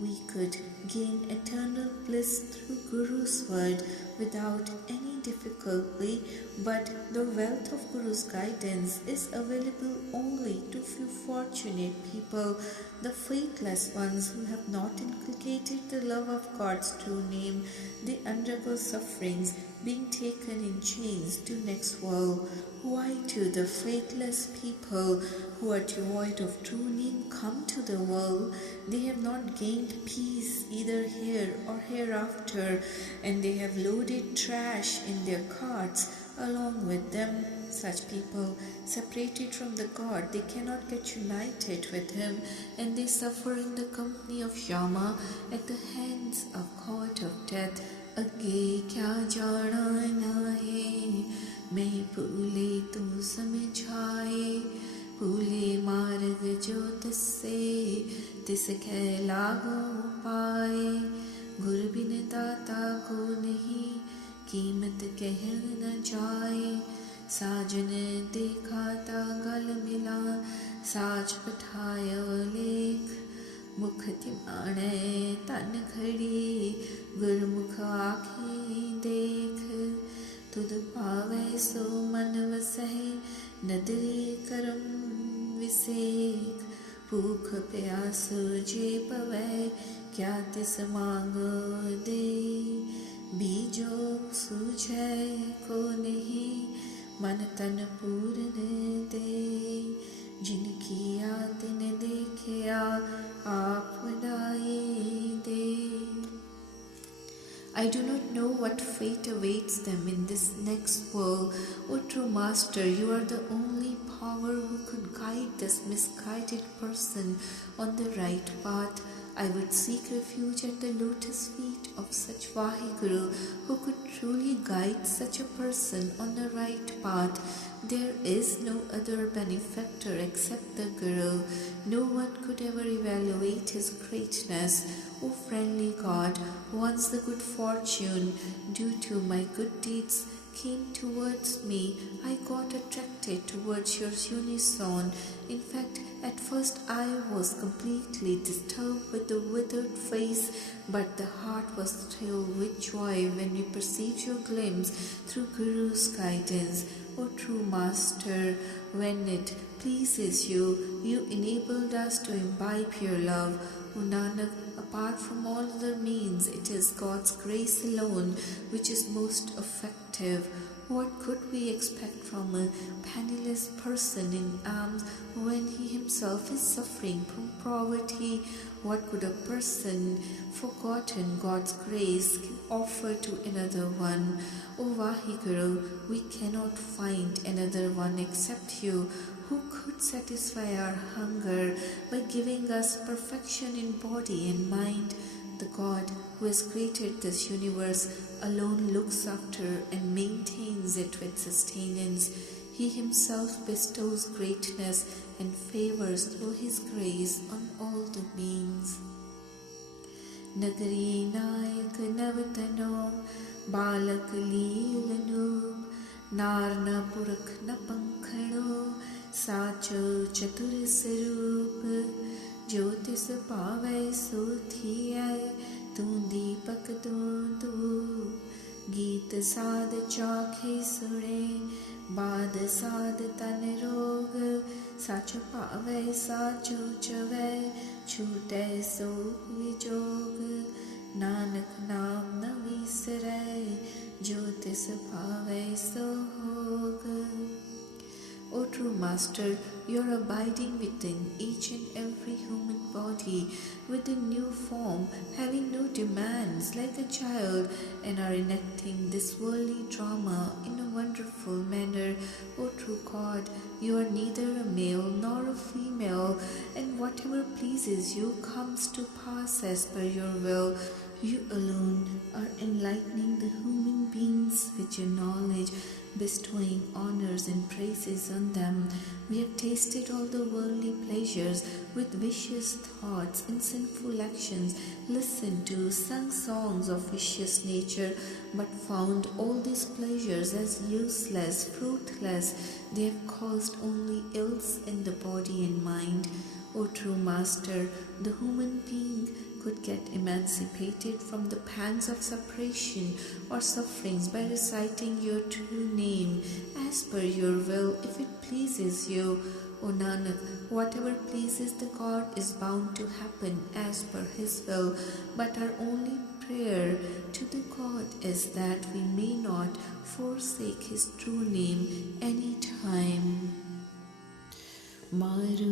We could gain eternal bliss through Guru's word without any difficulty, but the wealth of Guru's guidance is available only to few fortunate people, the faithless ones who have not inculcated the love of God's true name. They undergo sufferings, being taken in chains to next world. Why do the faithless people who are devoid of true name come to the world? They have not gained peace either here or hereafter, and they have loaded trash in their carts along with them. Such people, separated from the God, they cannot get united with him, and they suffer in the company of Yama at the hands of God of death. Agge kya jana nahe, मैं भूले तू समझाए. भूले मार्ग जो तिससे, तिसके लागू पाए. गुर बिन दाता को नहीं, कीमत कह न जाए. साजन देखा ता गल मिला, साज पठायो लेख. मुख तिमाणे तन खड़ी, गुरमुख आँखें देख. तुद पावे सो मन वसै, नदरी करम विसेक. भूख प्यास जे पवै, क्या तिस मांगो दे. बीजो सूझे को नहीं मन तन पूरन दे जिनकी तिन देखिया आप बनाए दे. I do not know what fate awaits them in this next world. O true Master, you are the only power who could guide this misguided person on the right path. I would seek refuge at the lotus feet of such Vaheguru who could truly guide such a person on the right path. There is no other benefactor except the Guru. No one could ever evaluate his greatness. O friendly God, once the good fortune due to my good deeds came towards me, I got attracted towards your unison. In fact, at first I was completely disturbed with the withered face, but the heart was thrilled with joy when we perceived your glimpse through Guru's guidance. O true Master, when it pleases you, you enabled us to imbibe your love. O Nanak, apart from all other means, it is God's grace alone which is most effective. What could we expect from a penniless person in alms when he himself is suffering from poverty? What could a person forgotten God's grace offer to another one? O Vaheguru, we cannot find another one except you, who could satisfy our hunger by giving us perfection in body and mind. The God who has created this universe alone looks after and maintains it with sustenance. He himself bestows greatness and favors through his grace on all the beings. Nagari nayak navatano balak leelanu narna purak na pankhano sacho chatur sarup ज्योतिष पावै सो थियै तू दीपक तू गीत साध चाखे सुने बाद साध तन रोग सच पावै साचो चवै छूटै सो विजोग नानक नाम न विसरै ज्योतिष पावै सो होग. O true Master, you are abiding within each and every human body with a new form, having no demands like a child, and are enacting this worldly drama in a wonderful manner. O true God, you are neither a male nor a female, and whatever pleases you comes to pass as per your will. You alone are enlightening the human beings with your knowledge, bestowing honors and praises on them. We have tasted all the worldly pleasures with vicious thoughts and sinful actions, listened to, sung songs of vicious nature, but found all these pleasures as useless, fruitless. They have caused only ills in the body and mind. O true Master, the human being could get emancipated from the pangs of separation or sufferings by reciting your true name as per your will, if it pleases you. O Nanak, whatever pleases the God is bound to happen as per his will, but our only prayer to the God is that we may not forsake his true name any time. Maru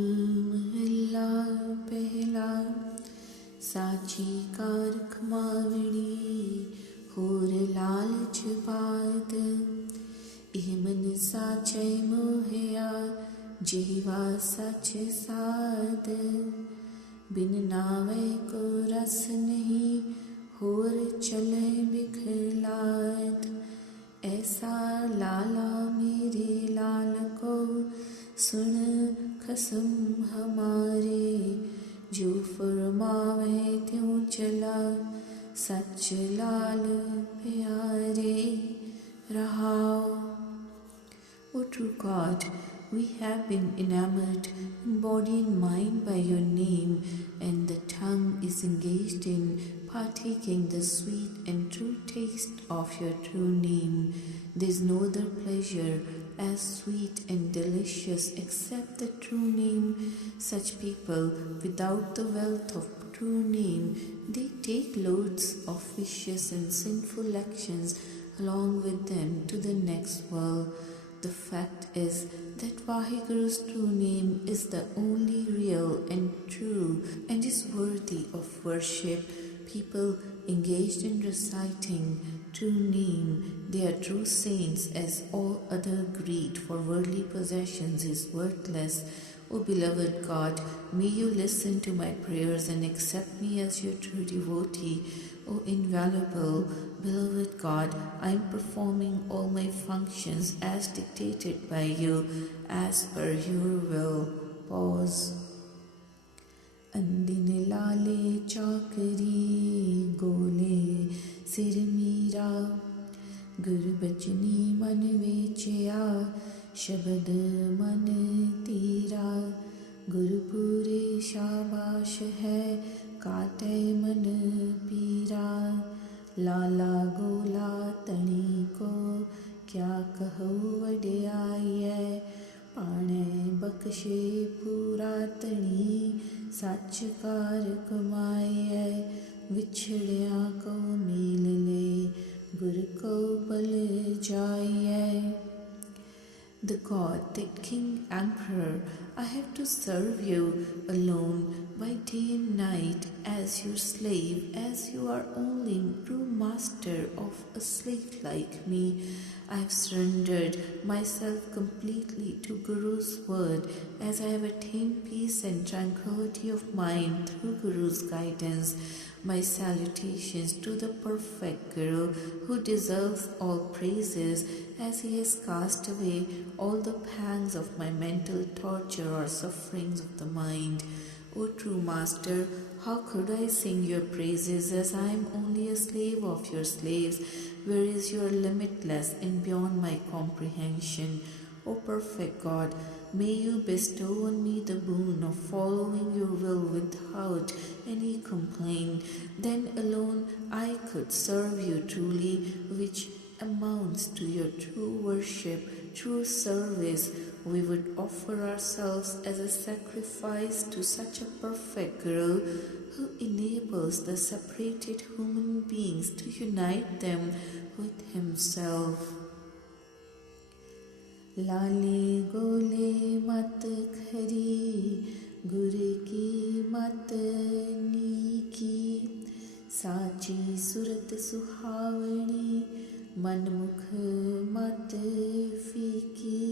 mahalla pehla साची कारख मावड़ी होर लालच बाद एह मन साचे मोहया जीवा सच साध बिन नावे को रस नहीं होर चले बिखलाद ऐसा लाला मेरे लाल को सुन खसम हमारे जो फरमावे त्यों चला सच लाल प्यारे रहाओ. O true God, we have been enamored in body and mind by your name, and the tongue is engaged in partaking the sweet and true taste of your true name. There is no other pleasure as sweet and delicious except the true name. Such people without the wealth of true name, they take loads of vicious and sinful actions along with them to the next world. The fact is that Vaheguru's true name is the only real and true and is worthy of worship. People engaged in reciting true name, they are true saints, as all other greed for worldly possessions is worthless. O beloved God, may you listen to my prayers and accept me as your true devotee. O invaluable, beloved God, I am performing all my functions as dictated by you, as per your will. Pause. अंदिन लाले चाकरी गोले सिर मीरा गुरु बचनी मन वेचया शब्द मन तीरा गुरुपुरे शाबाश है काटे मन पीरा लाला गोला तणी को क्या कहो वड्याई पाणे बख्शे पूरा तणी सच कार कमाए विछड़िया को मिल ले गुर को बल जाए. The God, that King Emperor, I have to serve you alone by day and night as your slave, as you are only true master of a slave like me. I have surrendered myself completely to Guru's word, as I have attained peace and tranquility of mind through Guru's guidance. My salutations to the perfect Guru, who deserves all praises, as he has cast away all the pangs of my mental torture or sufferings of the mind. O true Master, how could I sing your praises, as I am only a slave of your slaves, whereas you are limitless and beyond my comprehension. O perfect God, may you bestow on me the boon of following your will without any complaint. Then alone I could serve you truly, which amounts to your true worship, true service. We would offer ourselves as a sacrifice to such a perfect Guru, who enables the separated human beings to unite them with himself. लाले गोले मत खरी गुर की मत नीकी साची सुरत सुहावनी मनमुख मत फीकी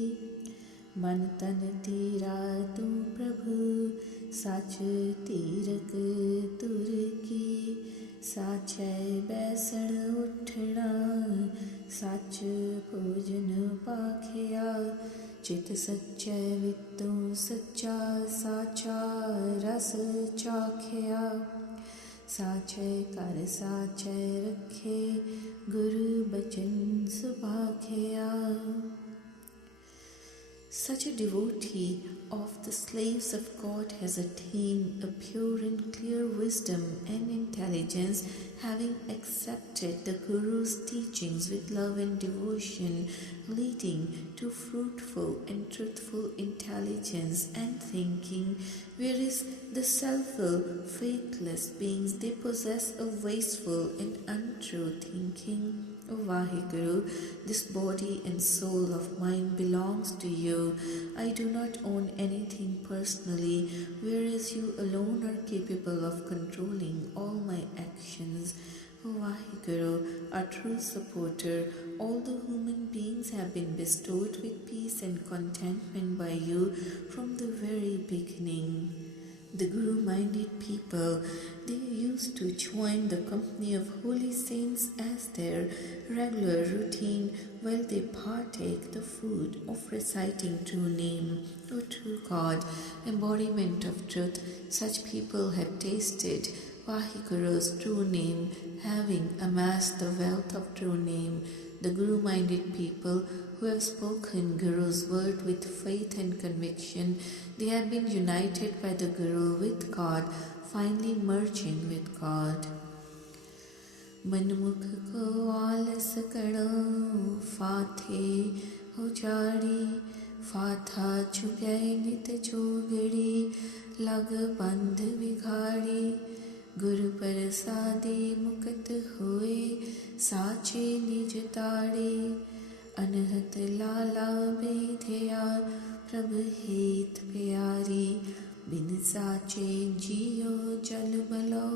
मन तन तेरा तू प्रभु सच तीरक तुर की साचै बैसण उठना सच भोजन पाखिया चित सच्चै वित्तों सच्चा साचा रस चाखिया साचै कर साचै रखे गुरु बचन सुभाखिया. Such a devotee of the slaves of God has attained a pure and clear wisdom and intelligence, having accepted the Guru's teachings with love and devotion, leading to fruitful and truthful intelligence and thinking, whereas the self-will, faithless beings, they possess a wasteful and untrue thinking. O Vaheguru, this body and soul of mine belongs to you. I do not own anything personally, whereas you alone are capable of controlling all my actions. O Vaheguru, our true supporter, all the human beings have been bestowed with peace and contentment by you from the very beginning. The Guru-minded people, they used to join the company of holy saints as their regular routine while they partake the food of reciting true name. O true God, embodiment of truth, such people have tasted Vaheguru's true name, having amassed the wealth of true name. The Guru-minded people who have spoken Guru's word with faith and conviction, they have been united by the Guru with God, finally merging with God. मनमुख को आलस करो फाथे उजाड़ी फाथा चुके नित जोगड़ी लग बंध बिगाड़ी गुरु प्रसादे मुकत होए साचे निज ताड़े अनहत लाला बेधया प्रभु हेत प्यारी बिन साचे जियो जल बलो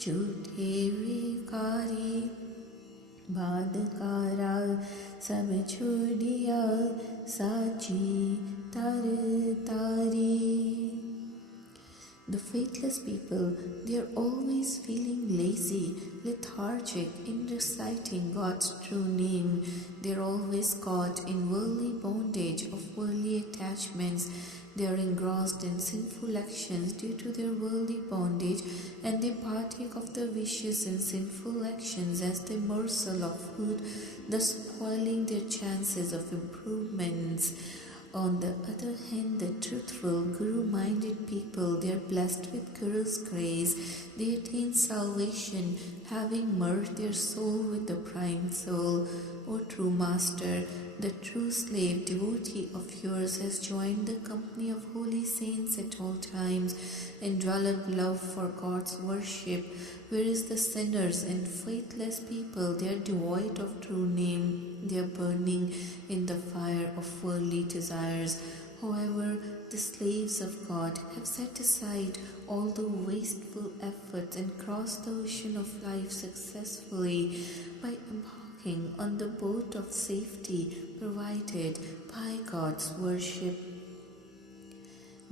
झूठे विकारी बादकारा सब छोड़िया साची तर तारी. The faithless people, they are always feeling lazy, lethargic in reciting God's true name. They are always caught in worldly bondage of worldly attachments. They are engrossed in sinful actions due to their worldly bondage, and they partake of the vicious and sinful actions as the morsel of food, thus spoiling their chances of improvements. On the other hand, the truthful, Guru-minded people, they are blessed with Guru's grace. They attain salvation, having merged their soul with the prime soul. O true Master, the true slave devotee of yours has joined the company of holy saints at all times and developed love for God's worship, whereas the sinners and faithless people, they are devoid of true name. They are burning in the fire of worldly desires. However, the slaves of God have set aside all the wasteful efforts and crossed the ocean of life successfully by embarking on the boat of safety provided by God's worship.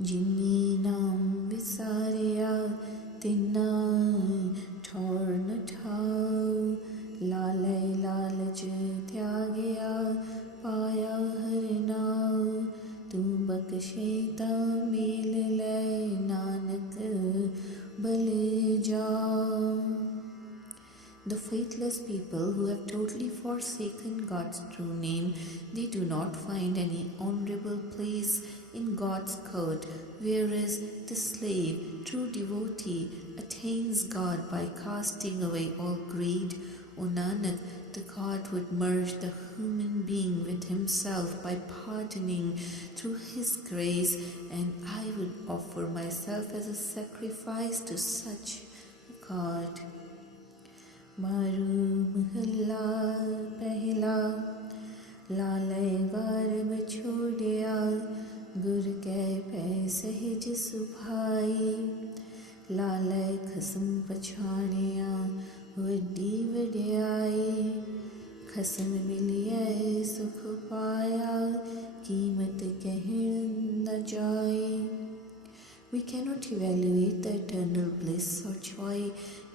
Jinni naam visarya tinna thor na thao lalai lalaj tyagya paya harna tu baksheta mil lay nanak bal ja. The faithless people who have totally forsaken God's true name, they do not find any honorable place in God's court, whereas the slave, true devotee, attains God by casting away all greed. O Nanak, the God would merge the human being with himself by pardoning through his grace, and I would offer myself as a sacrifice to such a God. मारू महला पहला लालै warm छोड़िया गुर कै पै सहज सुभाई लालै खसम पछाणिया वड्डी वड्याई खसम मिलिए सुख पाया कीमत कहण न जाए. We cannot evaluate the eternal bliss or joy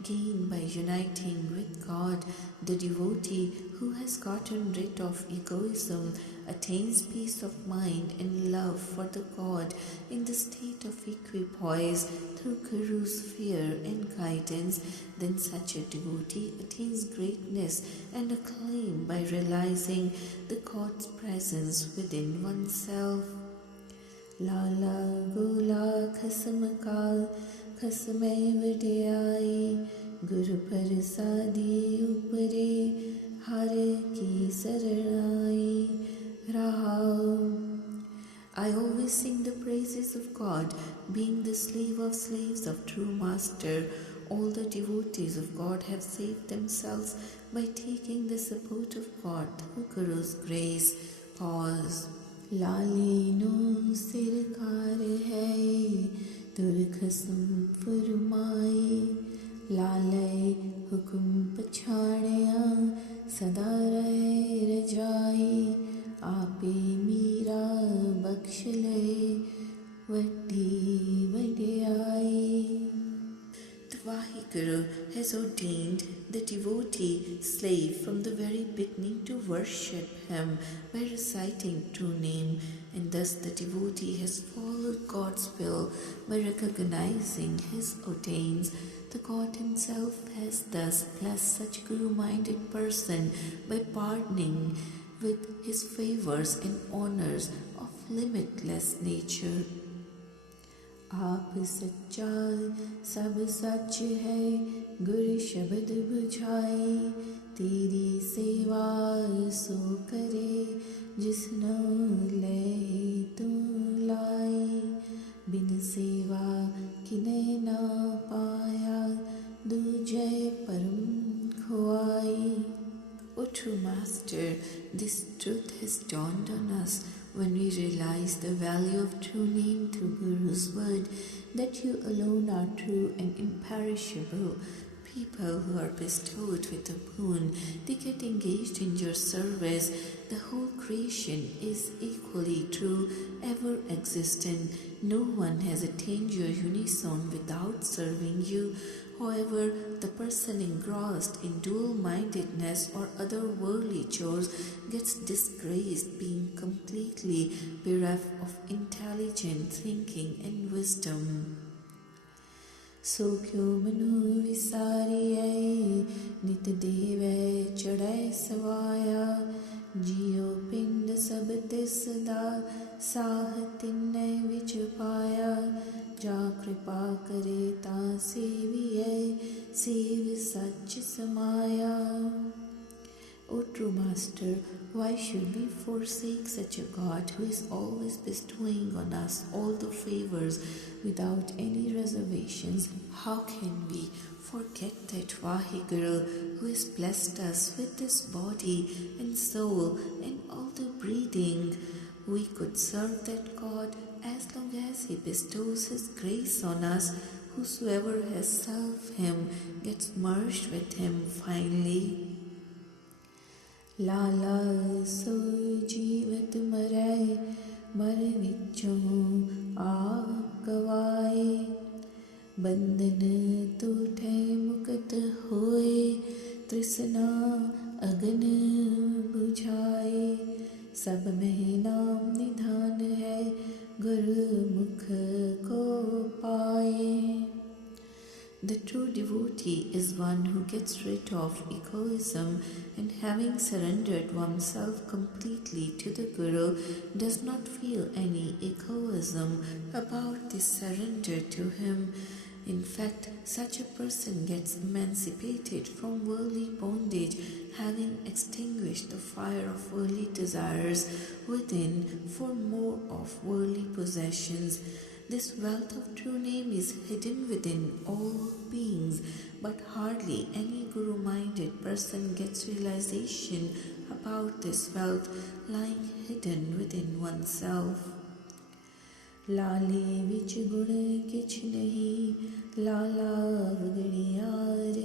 gained by uniting with God. The devotee who has gotten rid of egoism attains peace of mind and love for the God in the state of equipoise through Guru's fear and guidance. Then such a devotee attains greatness and acclaim by realizing the God's presence within oneself. लाला गोला खसम काल खसमै वड्याई गुरु प्रसादी उपरे हर की शरणाई रहाओ. I always sing the praises of God, being the slave of slaves of true Master. All the devotees of God have saved themselves by taking the support of God through Guru's grace. Pause. लालीनो Sarkar है दुर्खसम फरमाई लालै हुकुम पछाड़िया सदा रहे रजाई आपे मीरा बख्श ले वड्डी वड्याई. The Vaheguru has ordained the devotee slave from the very beginning to worship him by reciting true name, and thus the devotee has followed God's will by recognizing his ordains. The God himself has thus blessed such Guru-minded person by pardoning with his favors and honors of limitless nature. आप सच्चा सब सच है गुरु शब्द बुझाई तेरी सेवा सो करे जिसनो ले तू लाई बिन सेवा किने ना पाया dawned on us when we realized the value of true name through Guru's word, that you alone are true and imperishable. People who are bestowed with a boon, they get engaged in your service. The whole creation is equally true, ever existent. No one has attained your unison without serving you. However, the person engrossed in dual-mindedness or other worldly chores gets disgraced, being completely bereft of intelligent thinking and wisdom. सो क्यों मनु विसारियै नित देवै चढ़ै सवाया जियो पिंड सब तिस दा साह तिन्नै विच पाया जा कृपा करे तां सेवियै सेव सच समाया. O true Master, why should we forsake such a God who is always bestowing on us all the favors without any reservations? How can we forget that Vaheguru who has blessed us with this body and soul and all the breathing? We could serve that God as long as He bestows His grace on us. Whosoever has served Him gets merged with Him finally. लाला सो जीवत मरै मर विचों आप गवाए बंधन टूटे मुक्त होए तृष्णा अगन बुझाए सब में नाम निधान है गुरुमुख को पाए. The true devotee is one who gets rid of egoism and, having surrendered oneself completely to the Guru, does not feel any egoism about this surrender to him. In fact, such a person gets emancipated from worldly bondage, having extinguished the fire of worldly desires within for more of worldly possessions. This wealth of true name is hidden within all beings, but hardly any Guru-minded person gets realization about this wealth lying hidden within oneself. लाले विच गुण किछ नहीं लाला वगड़ियार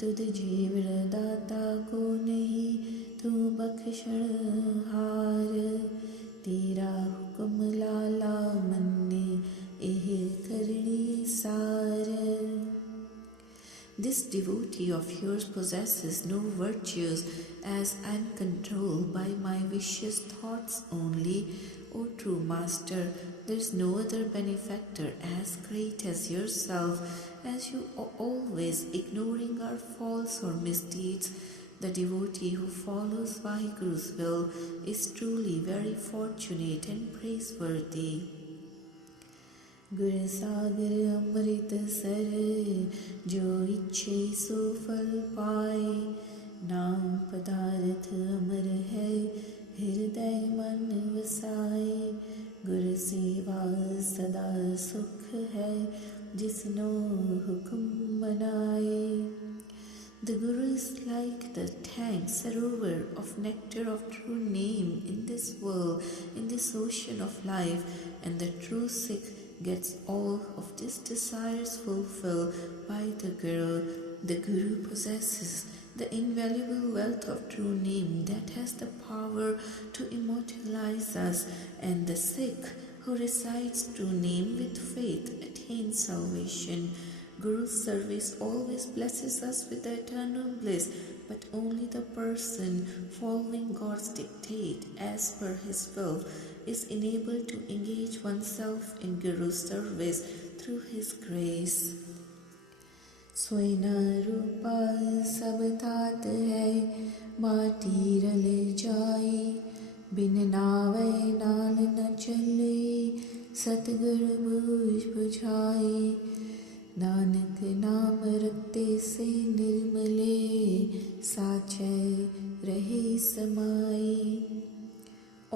तुद जीवन दाता को नहीं तू बख्शण हार तेरा हुक्म लाला मन्ने एह करणी सार. This devotee of yours possesses no virtues, as I am controlled by my vicious thoughts only. O true Master, there is no other benefactor as great as yourself, as you are always ignoring our faults or misdeeds. The devotee who follows Vaheguru's will is truly very fortunate and praiseworthy. गुर सागर अमृत sir जो इच्छे सो फल पाए नाम पदार्थ अमर है हृदय मन वसाए गुर सेवा सदा सुख है जिसनो हुक्म मनाए. The Guru is like the tank sarovar of nectar of true name in this world, in this ocean of life, and the true Sikh gets all of these desires fulfilled by the Guru. The Guru possesses the invaluable wealth of true name that has the power to immortalize us, and the Sikh who recites true name with faith attains salvation. Guru's service always blesses us with the eternal bliss, but only the person following God's dictate as per His will is enabled to engage oneself in Guru's service through His grace. स्वयं रूपा सब तात है माटी रल जाए बिन नावे नाल न चले सतगुरु बूझ बुझाए नानक नाम रखते से निर्मले साचे रहे समाए.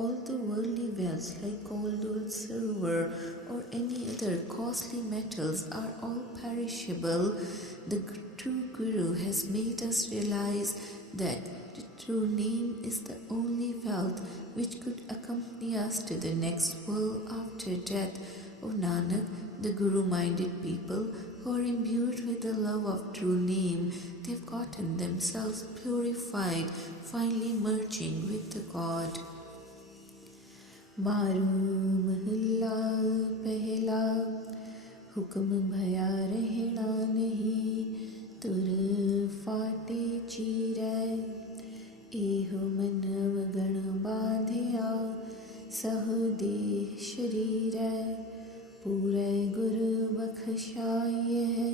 All the worldly wealth like gold or silver or any other costly metals are all perishable. The true Guru has made us realize that the true name is the only wealth which could accompany us to the next world after death. O Nanak, the Guru-minded people who are imbued with the love of true name, they have gotten themselves purified, finally merging with the God. Maru mahalla pehla हुक्म भया रहना नहीं तुर फाटे चीरै एहो मनव गण बांधिया सह देह शरीरै पूरे गुर बख्शाइए है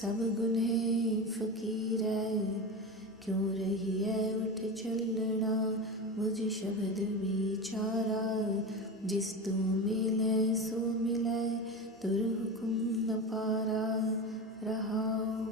सब गुन्हे फकीरै क्यों रही है उठ चलना मुझ शब्द विचारा जिस तू मिले सो मिले तुरहुकुम न पारा रहाओ.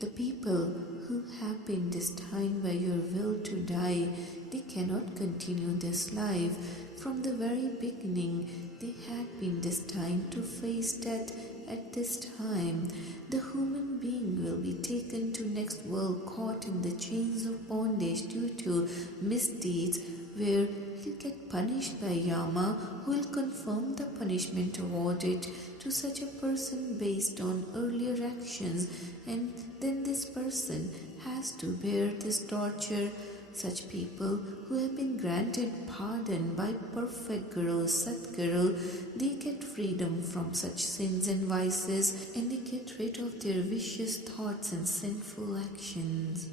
The people who have been destined by your will to die, they cannot continue this life. From the very beginning, they had been destined to face death at this time. The human being will be taken to next world caught in the chains of bondage due to misdeeds, where he'll get punished by Yama, who will confirm the punishment awarded to such a person based on earlier actions, and then this person has to bear this torture. Such people who have been granted pardon by perfect Guru, Satguru, they get freedom from such sins and vices, and they get rid of their vicious thoughts and sinful actions.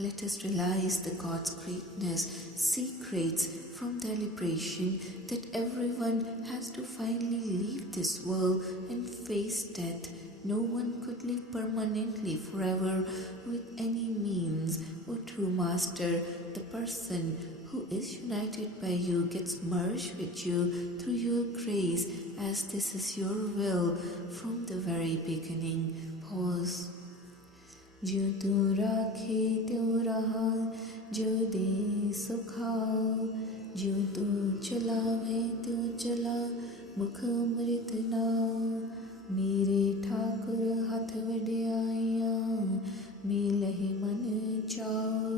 Let us realize the God's greatness, secrets from the liberation that everyone has to finally leave this world and face death. No one could live permanently forever with any means. O true Master, the person who is united by you gets merged with you through your grace, as this is your will from the very beginning. Pause. जो तू राखे त्यों रहा जो दे सुखाओ जो तू चलावे त्यों चला मुख अमृत नाओ मेरे ठाकुर हाथ वड्याइया मिलहि मन चाओ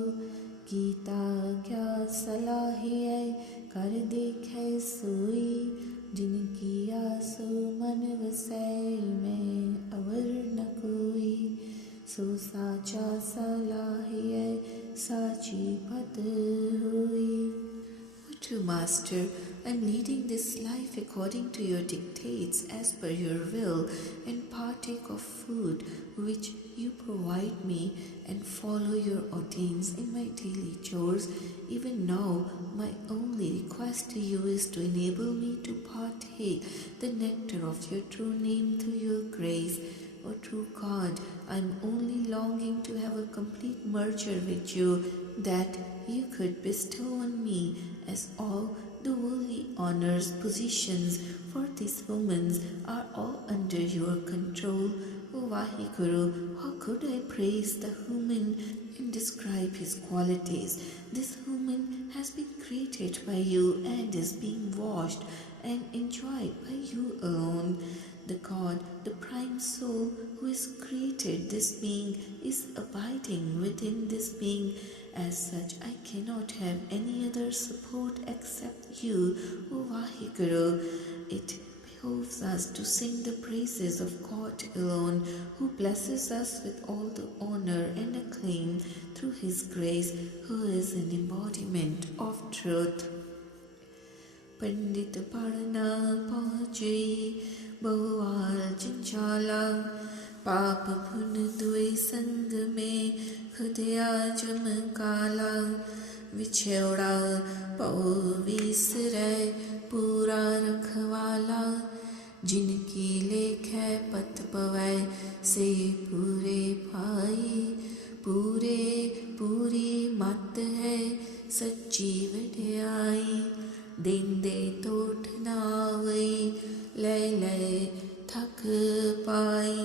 गीता क्या सलाहिए कर देखे सोई जिनकी आसो मन वसै में अवर न कोई सो साचा सलाहिए साची पत हुई. O true Master, I am leading this life according to your dictates as per your will, and partake of food which you provide me, and follow your ordains in my daily chores. Even now, my only request to you is to enable me to partake the nectar of your true name through your grace. O true God, I am only longing to have a complete merger with you, that you could bestow on me as all the worldly honors, positions, for these humans are all under your control. O Vaheguru, how could I praise the human and describe his qualities? This human has been created by you and is being washed and enjoyed by you alone. The God, the prime soul who has created this being, is abiding within this being. As such, I cannot have any other support except you, O Vaheguru. It behoves us to sing the praises of God alone, who blesses us with all the honor and acclaim through His grace, who is an embodiment of truth. Pandit Parana Pache Bhawal Chinchala पाप पुन दुई संग में खुदया जम काला विछोड़ा पौ विसरै पूरा रखवाला जिनकी लेख है पत पवै से पूरे पाई पूरे पूरी मत है सच्ची वड्याई दिन दे तोठ नावई ले ले थक पाई.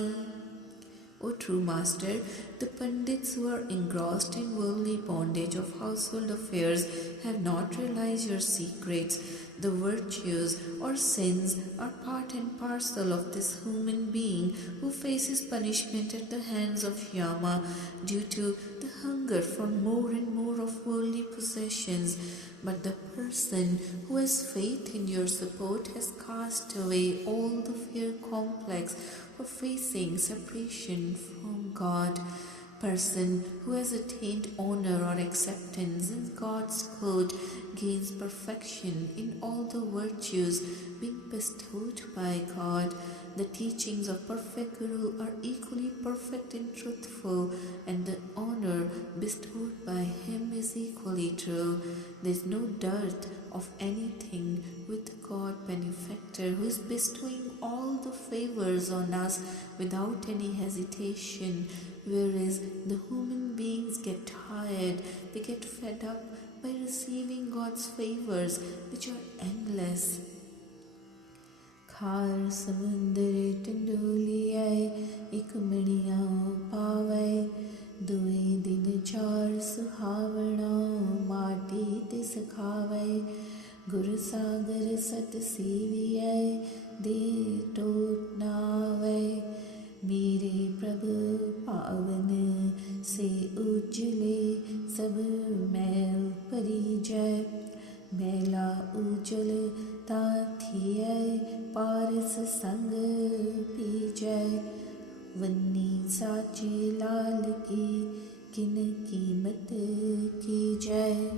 O true Master, the Pandits who are engrossed in worldly bondage of household affairs have not realized your secrets. The virtues or sins are part and parcel of this human being who faces punishment at the hands of Yama due to the hunger for more and more of worldly possessions, but the person who has faith in your support has cast away all the fear complex of facing separation from God. Person who has attained honor or acceptance in God's court gains perfection in all the virtues being bestowed by God. The teachings of perfect Guru are equally perfect and truthful, and the honor bestowed by him is equally true. There is no dearth of anything with God benefactor, who is bestowing all the favors on us without any hesitation. Whereas the human beings get tired, they get fed up by receiving God's favors, which are endless. खार समुंदर टंडोलियाए एक मणिया पावै दुए दिन चार सुहावना माटी तिस खावै गुर सागर सत सीवियाए दे टोट नावै मेरे प्रभु पावन से उजले सब मैल परिजय मैला उजल ताथिय पारस संग पीजय वन्नी साचे लाल की किन कीमत की जय.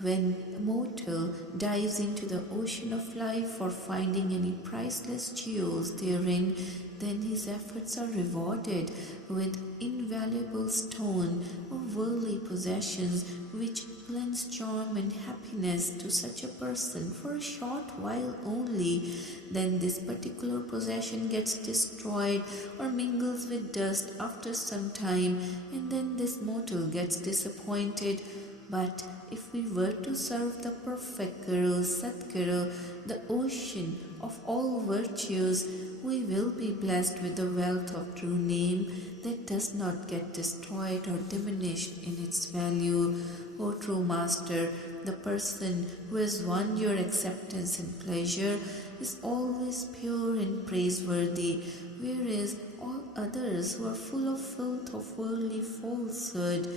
When a mortal dives into the ocean of life for finding any priceless jewels therein, then his efforts are rewarded with invaluable stone of worldly possessions, which lends charm and happiness to such a person for a short while only. Then this particular possession gets destroyed or mingles with dust after some time, and then this mortal gets disappointed. But if we were to serve the perfect Guru, Satguru, the ocean of all virtues, we will be blessed with the wealth of true name that does not get destroyed or diminished in its value. O true Master, the person who has won your acceptance and pleasure is always pure and praiseworthy, whereas all others who are full of filth of worldly falsehood.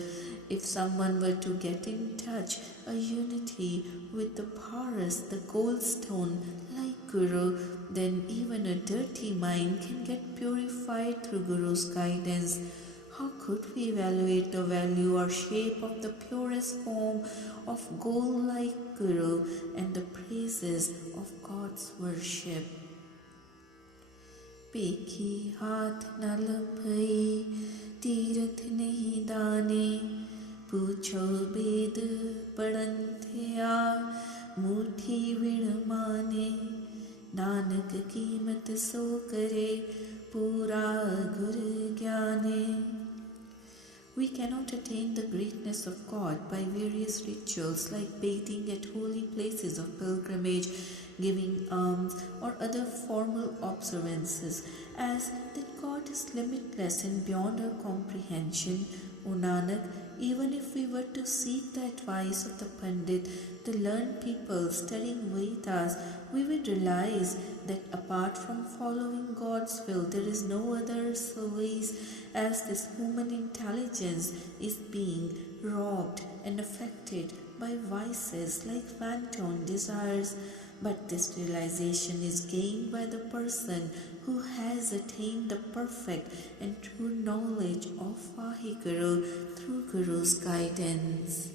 If someone were to get in touch a unity with the Paras, the gold stone, like Guru, then even a dirty mind can get purified through Guru's guidance. How could we evaluate the value or shape of the purest form of gold like Guru and the praises of God's worship? Peki haath na labhai, teerath nahi daane, पूछो वेद पढ़ंथिया मुठी विण माने नानक कीमत सो करे पूरा गुर ज्ञाने. We cannot attain the greatness of God by various rituals like bathing at holy places of pilgrimage, giving alms, or other formal observances, as that God is limitless and beyond our comprehension. O Nanak, even if we were to seek the advice of the Pandit, the learned people studying Vedas, we would realize that apart from following God's will, there is no other service, as this human intelligence is being robbed and affected by vices like wanton desires. But this realization is gained by the person who has attained the perfect and true knowledge of Vaheguru through Guru's guidance.